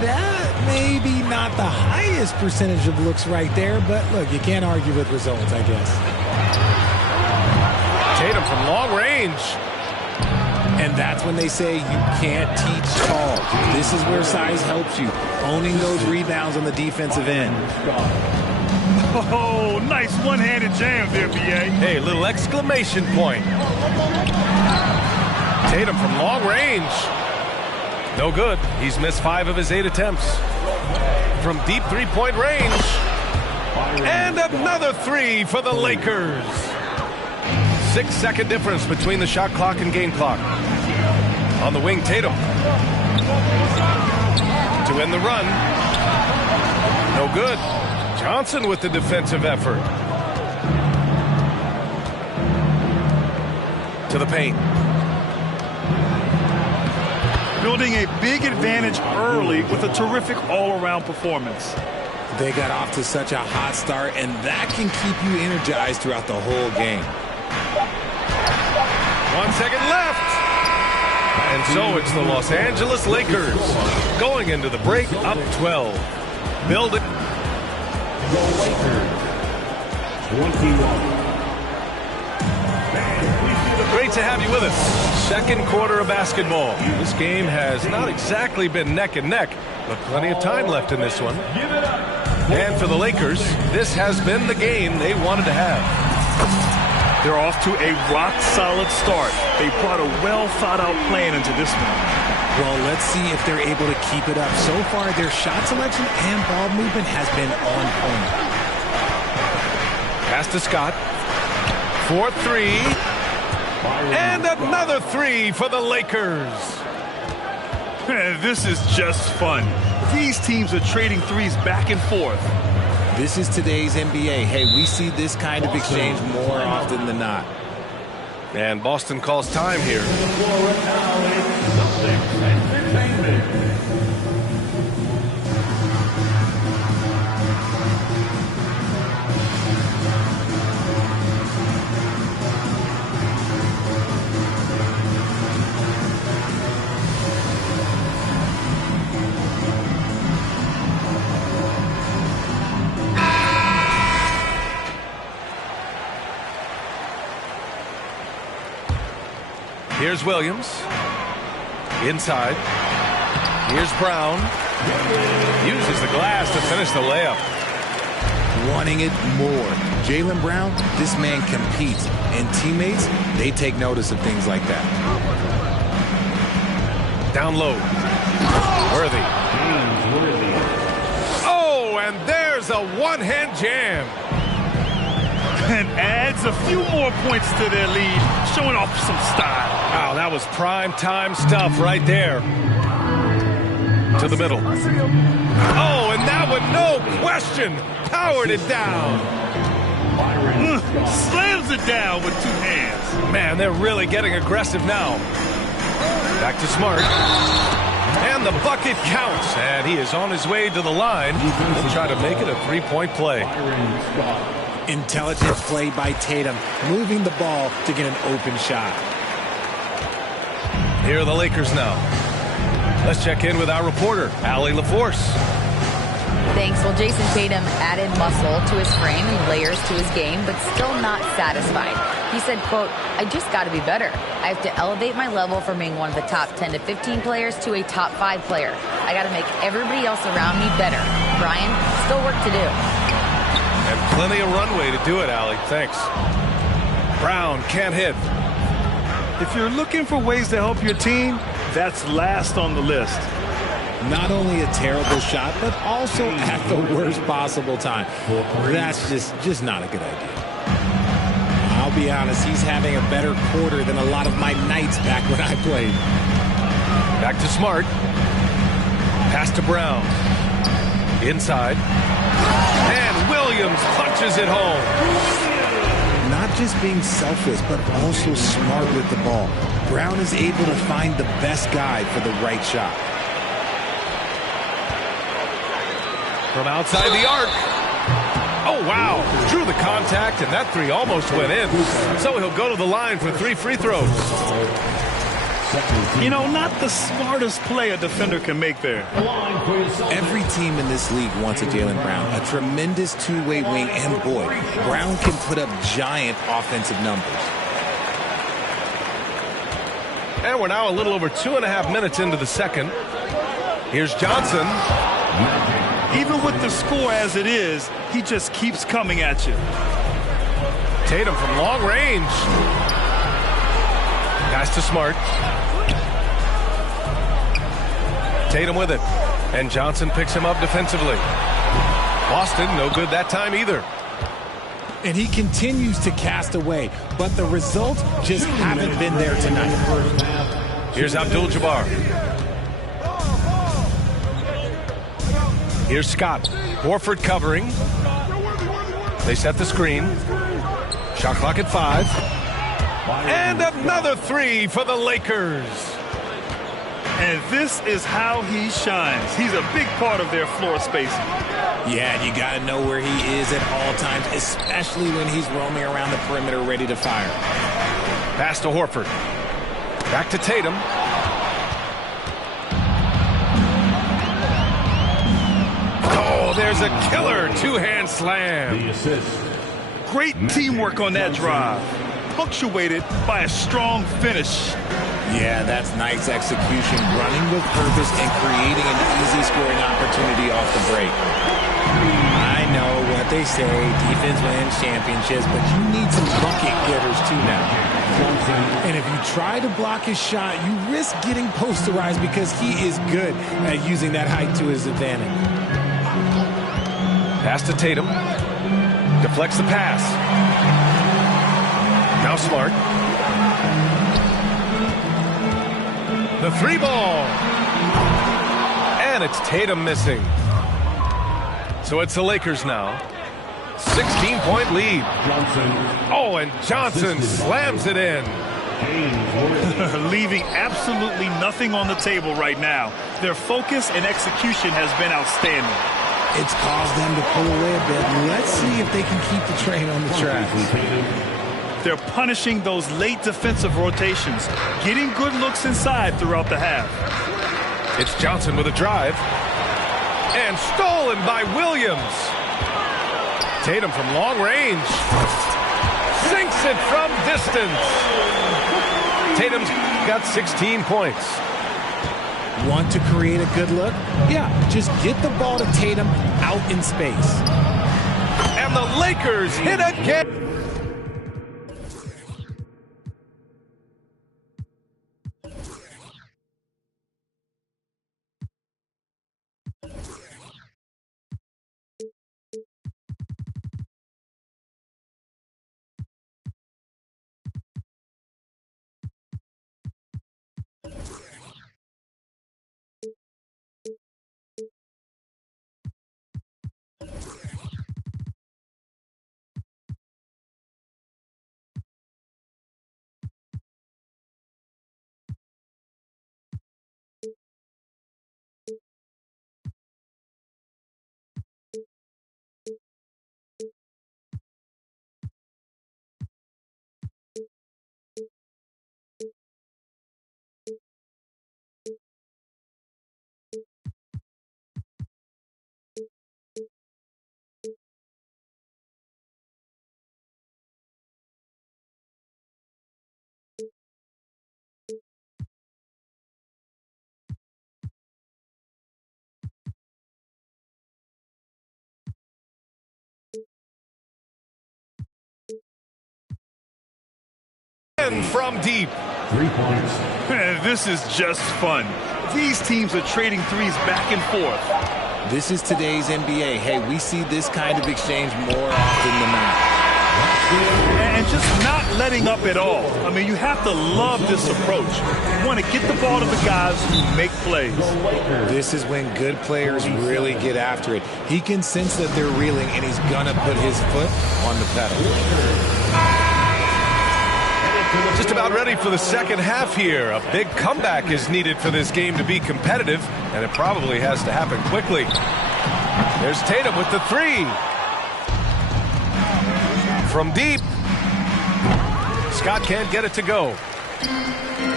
That may be not the highest percentage of looks right there, but look, you can't argue with results, I guess. Tatum from long range. And that's when they say you can't teach tall. This is where size helps you. Owning those rebounds on the defensive end. Oh, nice one-handed jam there, B.A. Hey, little exclamation point. Tatum from long range. No good. He's missed 5 of his 8 attempts. From deep three-point range. And another 3 for the Lakers. 6-second difference between the shot clock and game clock. On the wing, Tatum. To end the run. No good. Johnson with the defensive effort. To the paint. Building a big advantage early with a terrific all-around performance. They got off to such a hot start, and that can keep you energized throughout the whole game. 1 second left. And so it's the Los Angeles Lakers going into the break up 12. Build it. The Lakers, 21. Great to have you with us. Second quarter of basketball. This game has not exactly been neck and neck, but plenty of time left in this one. And for the Lakers, this has been the game they wanted to have. They're off to a rock-solid start. They brought a well-thought-out plan into this one. Well, let's see if they're able to keep it up. So far, their shot selection and ball movement has been on point. Pass to Scott. 4-3. And another 3 for the Lakers. This is just fun. These teams are trading threes back and forth. This is today's NBA. Hey, we see this kind of exchange more often than not. And Boston calls time here. Here's Williams. Inside. Here's Brown. Uses the glass to finish the layup. Wanting it more. Jaylen Brown, this man competes. And teammates, they take notice of things like that. Down low. Worthy. Oh, and there's a one-hand jam. And adds a few more points to their lead, showing off some style. Wow, that was prime time stuff right there. To the middle. Oh, and that one, no question, powered it down. Slams it down with two hands. Man, they're really getting aggressive now. Back to Smart. And the bucket counts. And he is on his way to the line. He'll try to make it a three-point play. Intelligent play by Tatum, moving the ball to get an open shot. Here are the Lakers now. Let's check in with our reporter, Allie LaForce. Thanks. Well, Jason Tatum added muscle to his frame and layers to his game, but still not satisfied. He said, quote, "I just got to be better. I have to elevate my level from being one of the top 10 to 15 players to a top 5 player. I got to make everybody else around me better. Brian, still work to do." And plenty of runway to do it, Allie. Thanks. Brown can't hit. If you're looking for ways to help your team, that's last on the list. Not only a terrible shot, but also at the worst possible time. That's just not a good idea. I'll be honest, he's having a better quarter than a lot of my nights back when I played. Back to Smart. Pass to Brown. Inside. And Williams punches it home. Not just being selfless, but also smart with the ball. Brown is able to find the best guy for the right shot. From outside the arc. Oh, wow. Drew the contact, and that three almost went in. So he'll go to the line for 3 free throws. You know, not the smartest play a defender can make there. Every team in this league wants a Jaylen Brown, a tremendous two-way wing, and boy, Brown can put up giant offensive numbers. And we're now a little over 2.5 minutes into the second. Here's Johnson. Even with the score as it is, he just keeps coming at you. Tatum from long range. Pass to Smart. Tatum with it. And Johnson picks him up defensively. Boston, no good that time either. And he continues to cast away, but the results just haven't been there tonight. Here's Abdul-Jabbar. Here's Scott. Horford covering. They set the screen. Shot clock at 5. And another three for the Lakers. And this is how he shines. He's a big part of their floor spacing. Yeah, you got to know where he is at all times, especially when he's roaming around the perimeter ready to fire. Pass to Horford. Back to Tatum. Oh, there's a killer two-hand slam. The assist. Great teamwork on that drive, punctuated by a strong finish. Yeah, that's nice execution, running with purpose and creating an easy scoring opportunity off the break. I know what they say, defense wins championships, but you need some bucket getters too now. And if you try to block his shot, you risk getting posterized because he is good at using that height to his advantage. Pass to Tatum. Deflects the pass. Now Smart. The three ball. And it's Tatum missing. So it's the Lakers now. 16-point lead. Oh, and Johnson slams it in. Leaving absolutely nothing on the table right now. Their focus and execution has been outstanding. It's caused them to pull away a bit. Let's see if they can keep the train on the track. They're punishing those late defensive rotations, getting good looks inside throughout the half. It's Johnson with a drive. And stolen by Williams. Tatum from long range. Sinks it from distance. Tatum's got 16 points. want to create a good look? Yeah, just get the ball to Tatum out in space. And the Lakers hit again. From deep. 3 points. This is just fun. These teams are trading threes back and forth. This is today's NBA. Hey, we see this kind of exchange more often than not. And just not letting up at all. I mean, you have to love this approach. You want to get the ball to the guys who make plays. This is when good players really get after it. He can sense that they're reeling, and he's going to put his foot on the pedal. Just about ready for the second half here. A big comeback is needed for this game to be competitive, and it probably has to happen quickly. There's Tatum with the three. From deep. Scott can't get it to go.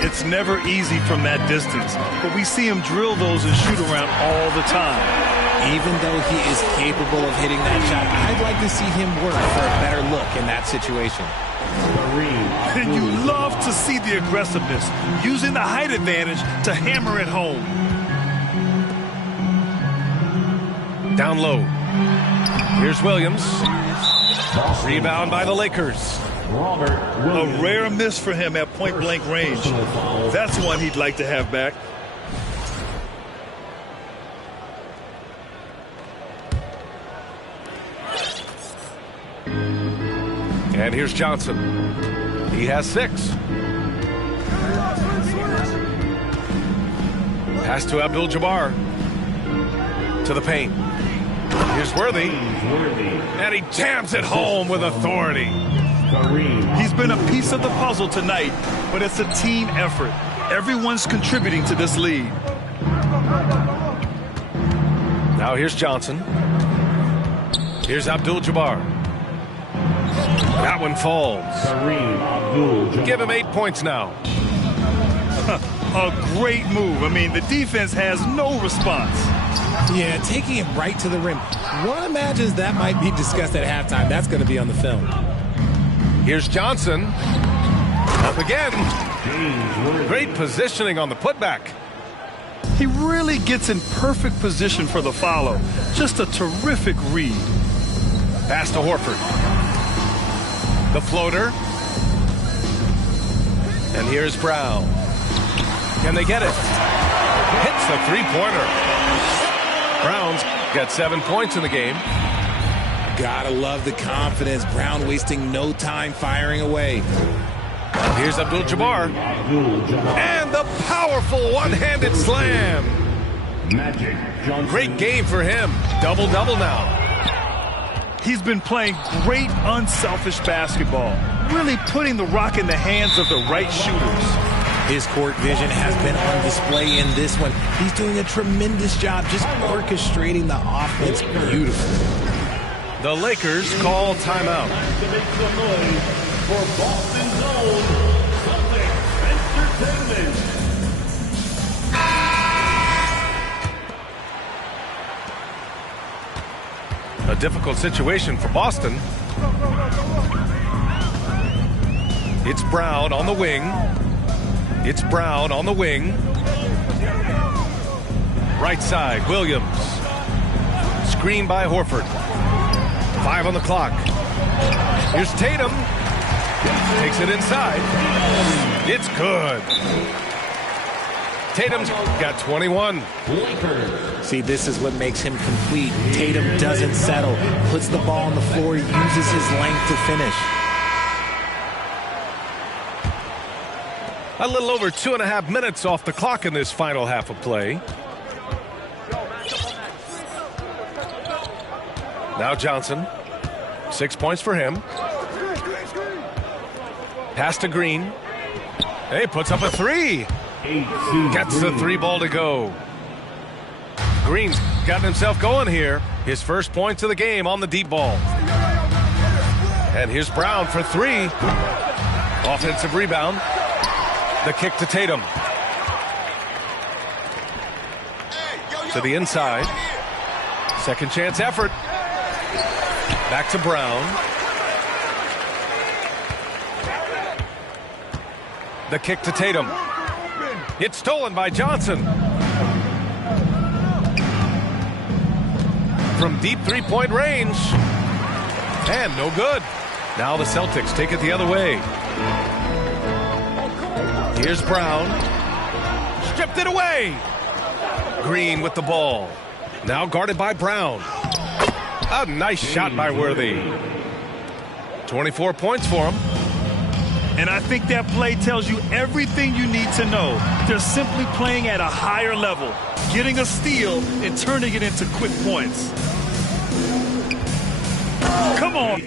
It's never easy from that distance, but we see him drill those and shoot around all the time. Even though he is capable of hitting that shot, I'd like to see him work for a better look in that situation. And you love to see the aggressiveness, using the height advantage to hammer it home. Down low. Here's Williams. Rebound by the Lakers. A rare miss for him at point-blank range. That's one he'd like to have back. And here's Johnson. He has 6. Pass to Abdul-Jabbar. To the paint. Here's Worthy. And he jams it home with authority. He's been a piece of the puzzle tonight, but it's a team effort. Everyone's contributing to this lead. Now here's Johnson. Here's Abdul-Jabbar. That one falls. Give him 8 points now. A great move. I mean, the defense has no response. Yeah, taking it right to the rim. One imagines that might be discussed at halftime. That's going to be on the film. Here's Johnson. Up again. Great positioning on the putback. He really gets in perfect position for the follow. Just a terrific read. Pass to Horford. The floater. And here's Brown. Can they get it? Hits the three-pointer. Brown's got 7 points in the game. Gotta love the confidence. Brown wasting no time firing away. Here's Abdul-Jabbar. And the powerful one-handed slam. Great game for him. Double-double now. He's been playing great unselfish basketball, really putting the rock in the hands of the right shooters. His court vision has been on display in this one. He's doing a tremendous job just orchestrating the offense beautifully. The Lakers call timeout. To make some noise for Boston's own Celtics Entertainment. A difficult situation for Boston. It's Brown on the wing. It's Brown on the wing. Right side, Williams. Screen by Horford. 5 on the clock. Here's Tatum. Takes it inside. It's good. Tatum's got 21. See, this is what makes him complete. Tatum doesn't settle. Puts the ball on the floor, uses his length to finish. A little over 2.5 minutes off the clock in this final half of play. Now Johnson. 6 points for him. Pass to Green. Hey, puts up a three. Gets the 3 ball to go. Green's gotten himself going here. His first points of the game on the deep ball. And here's Brown for 3. Offensive rebound. The kick to Tatum. To the inside. Second chance effort. Back to Brown. The kick to Tatum. It's stolen by Johnson. From deep three-point range. And no good. Now the Celtics take it the other way. Here's Brown. Stripped it away. Green with the ball. Now guarded by Brown. A nice shot by Worthy. 24 points for him. And I think that play tells you everything you need to know. They're simply playing at a higher level, getting a steal and turning it into quick points. Come on.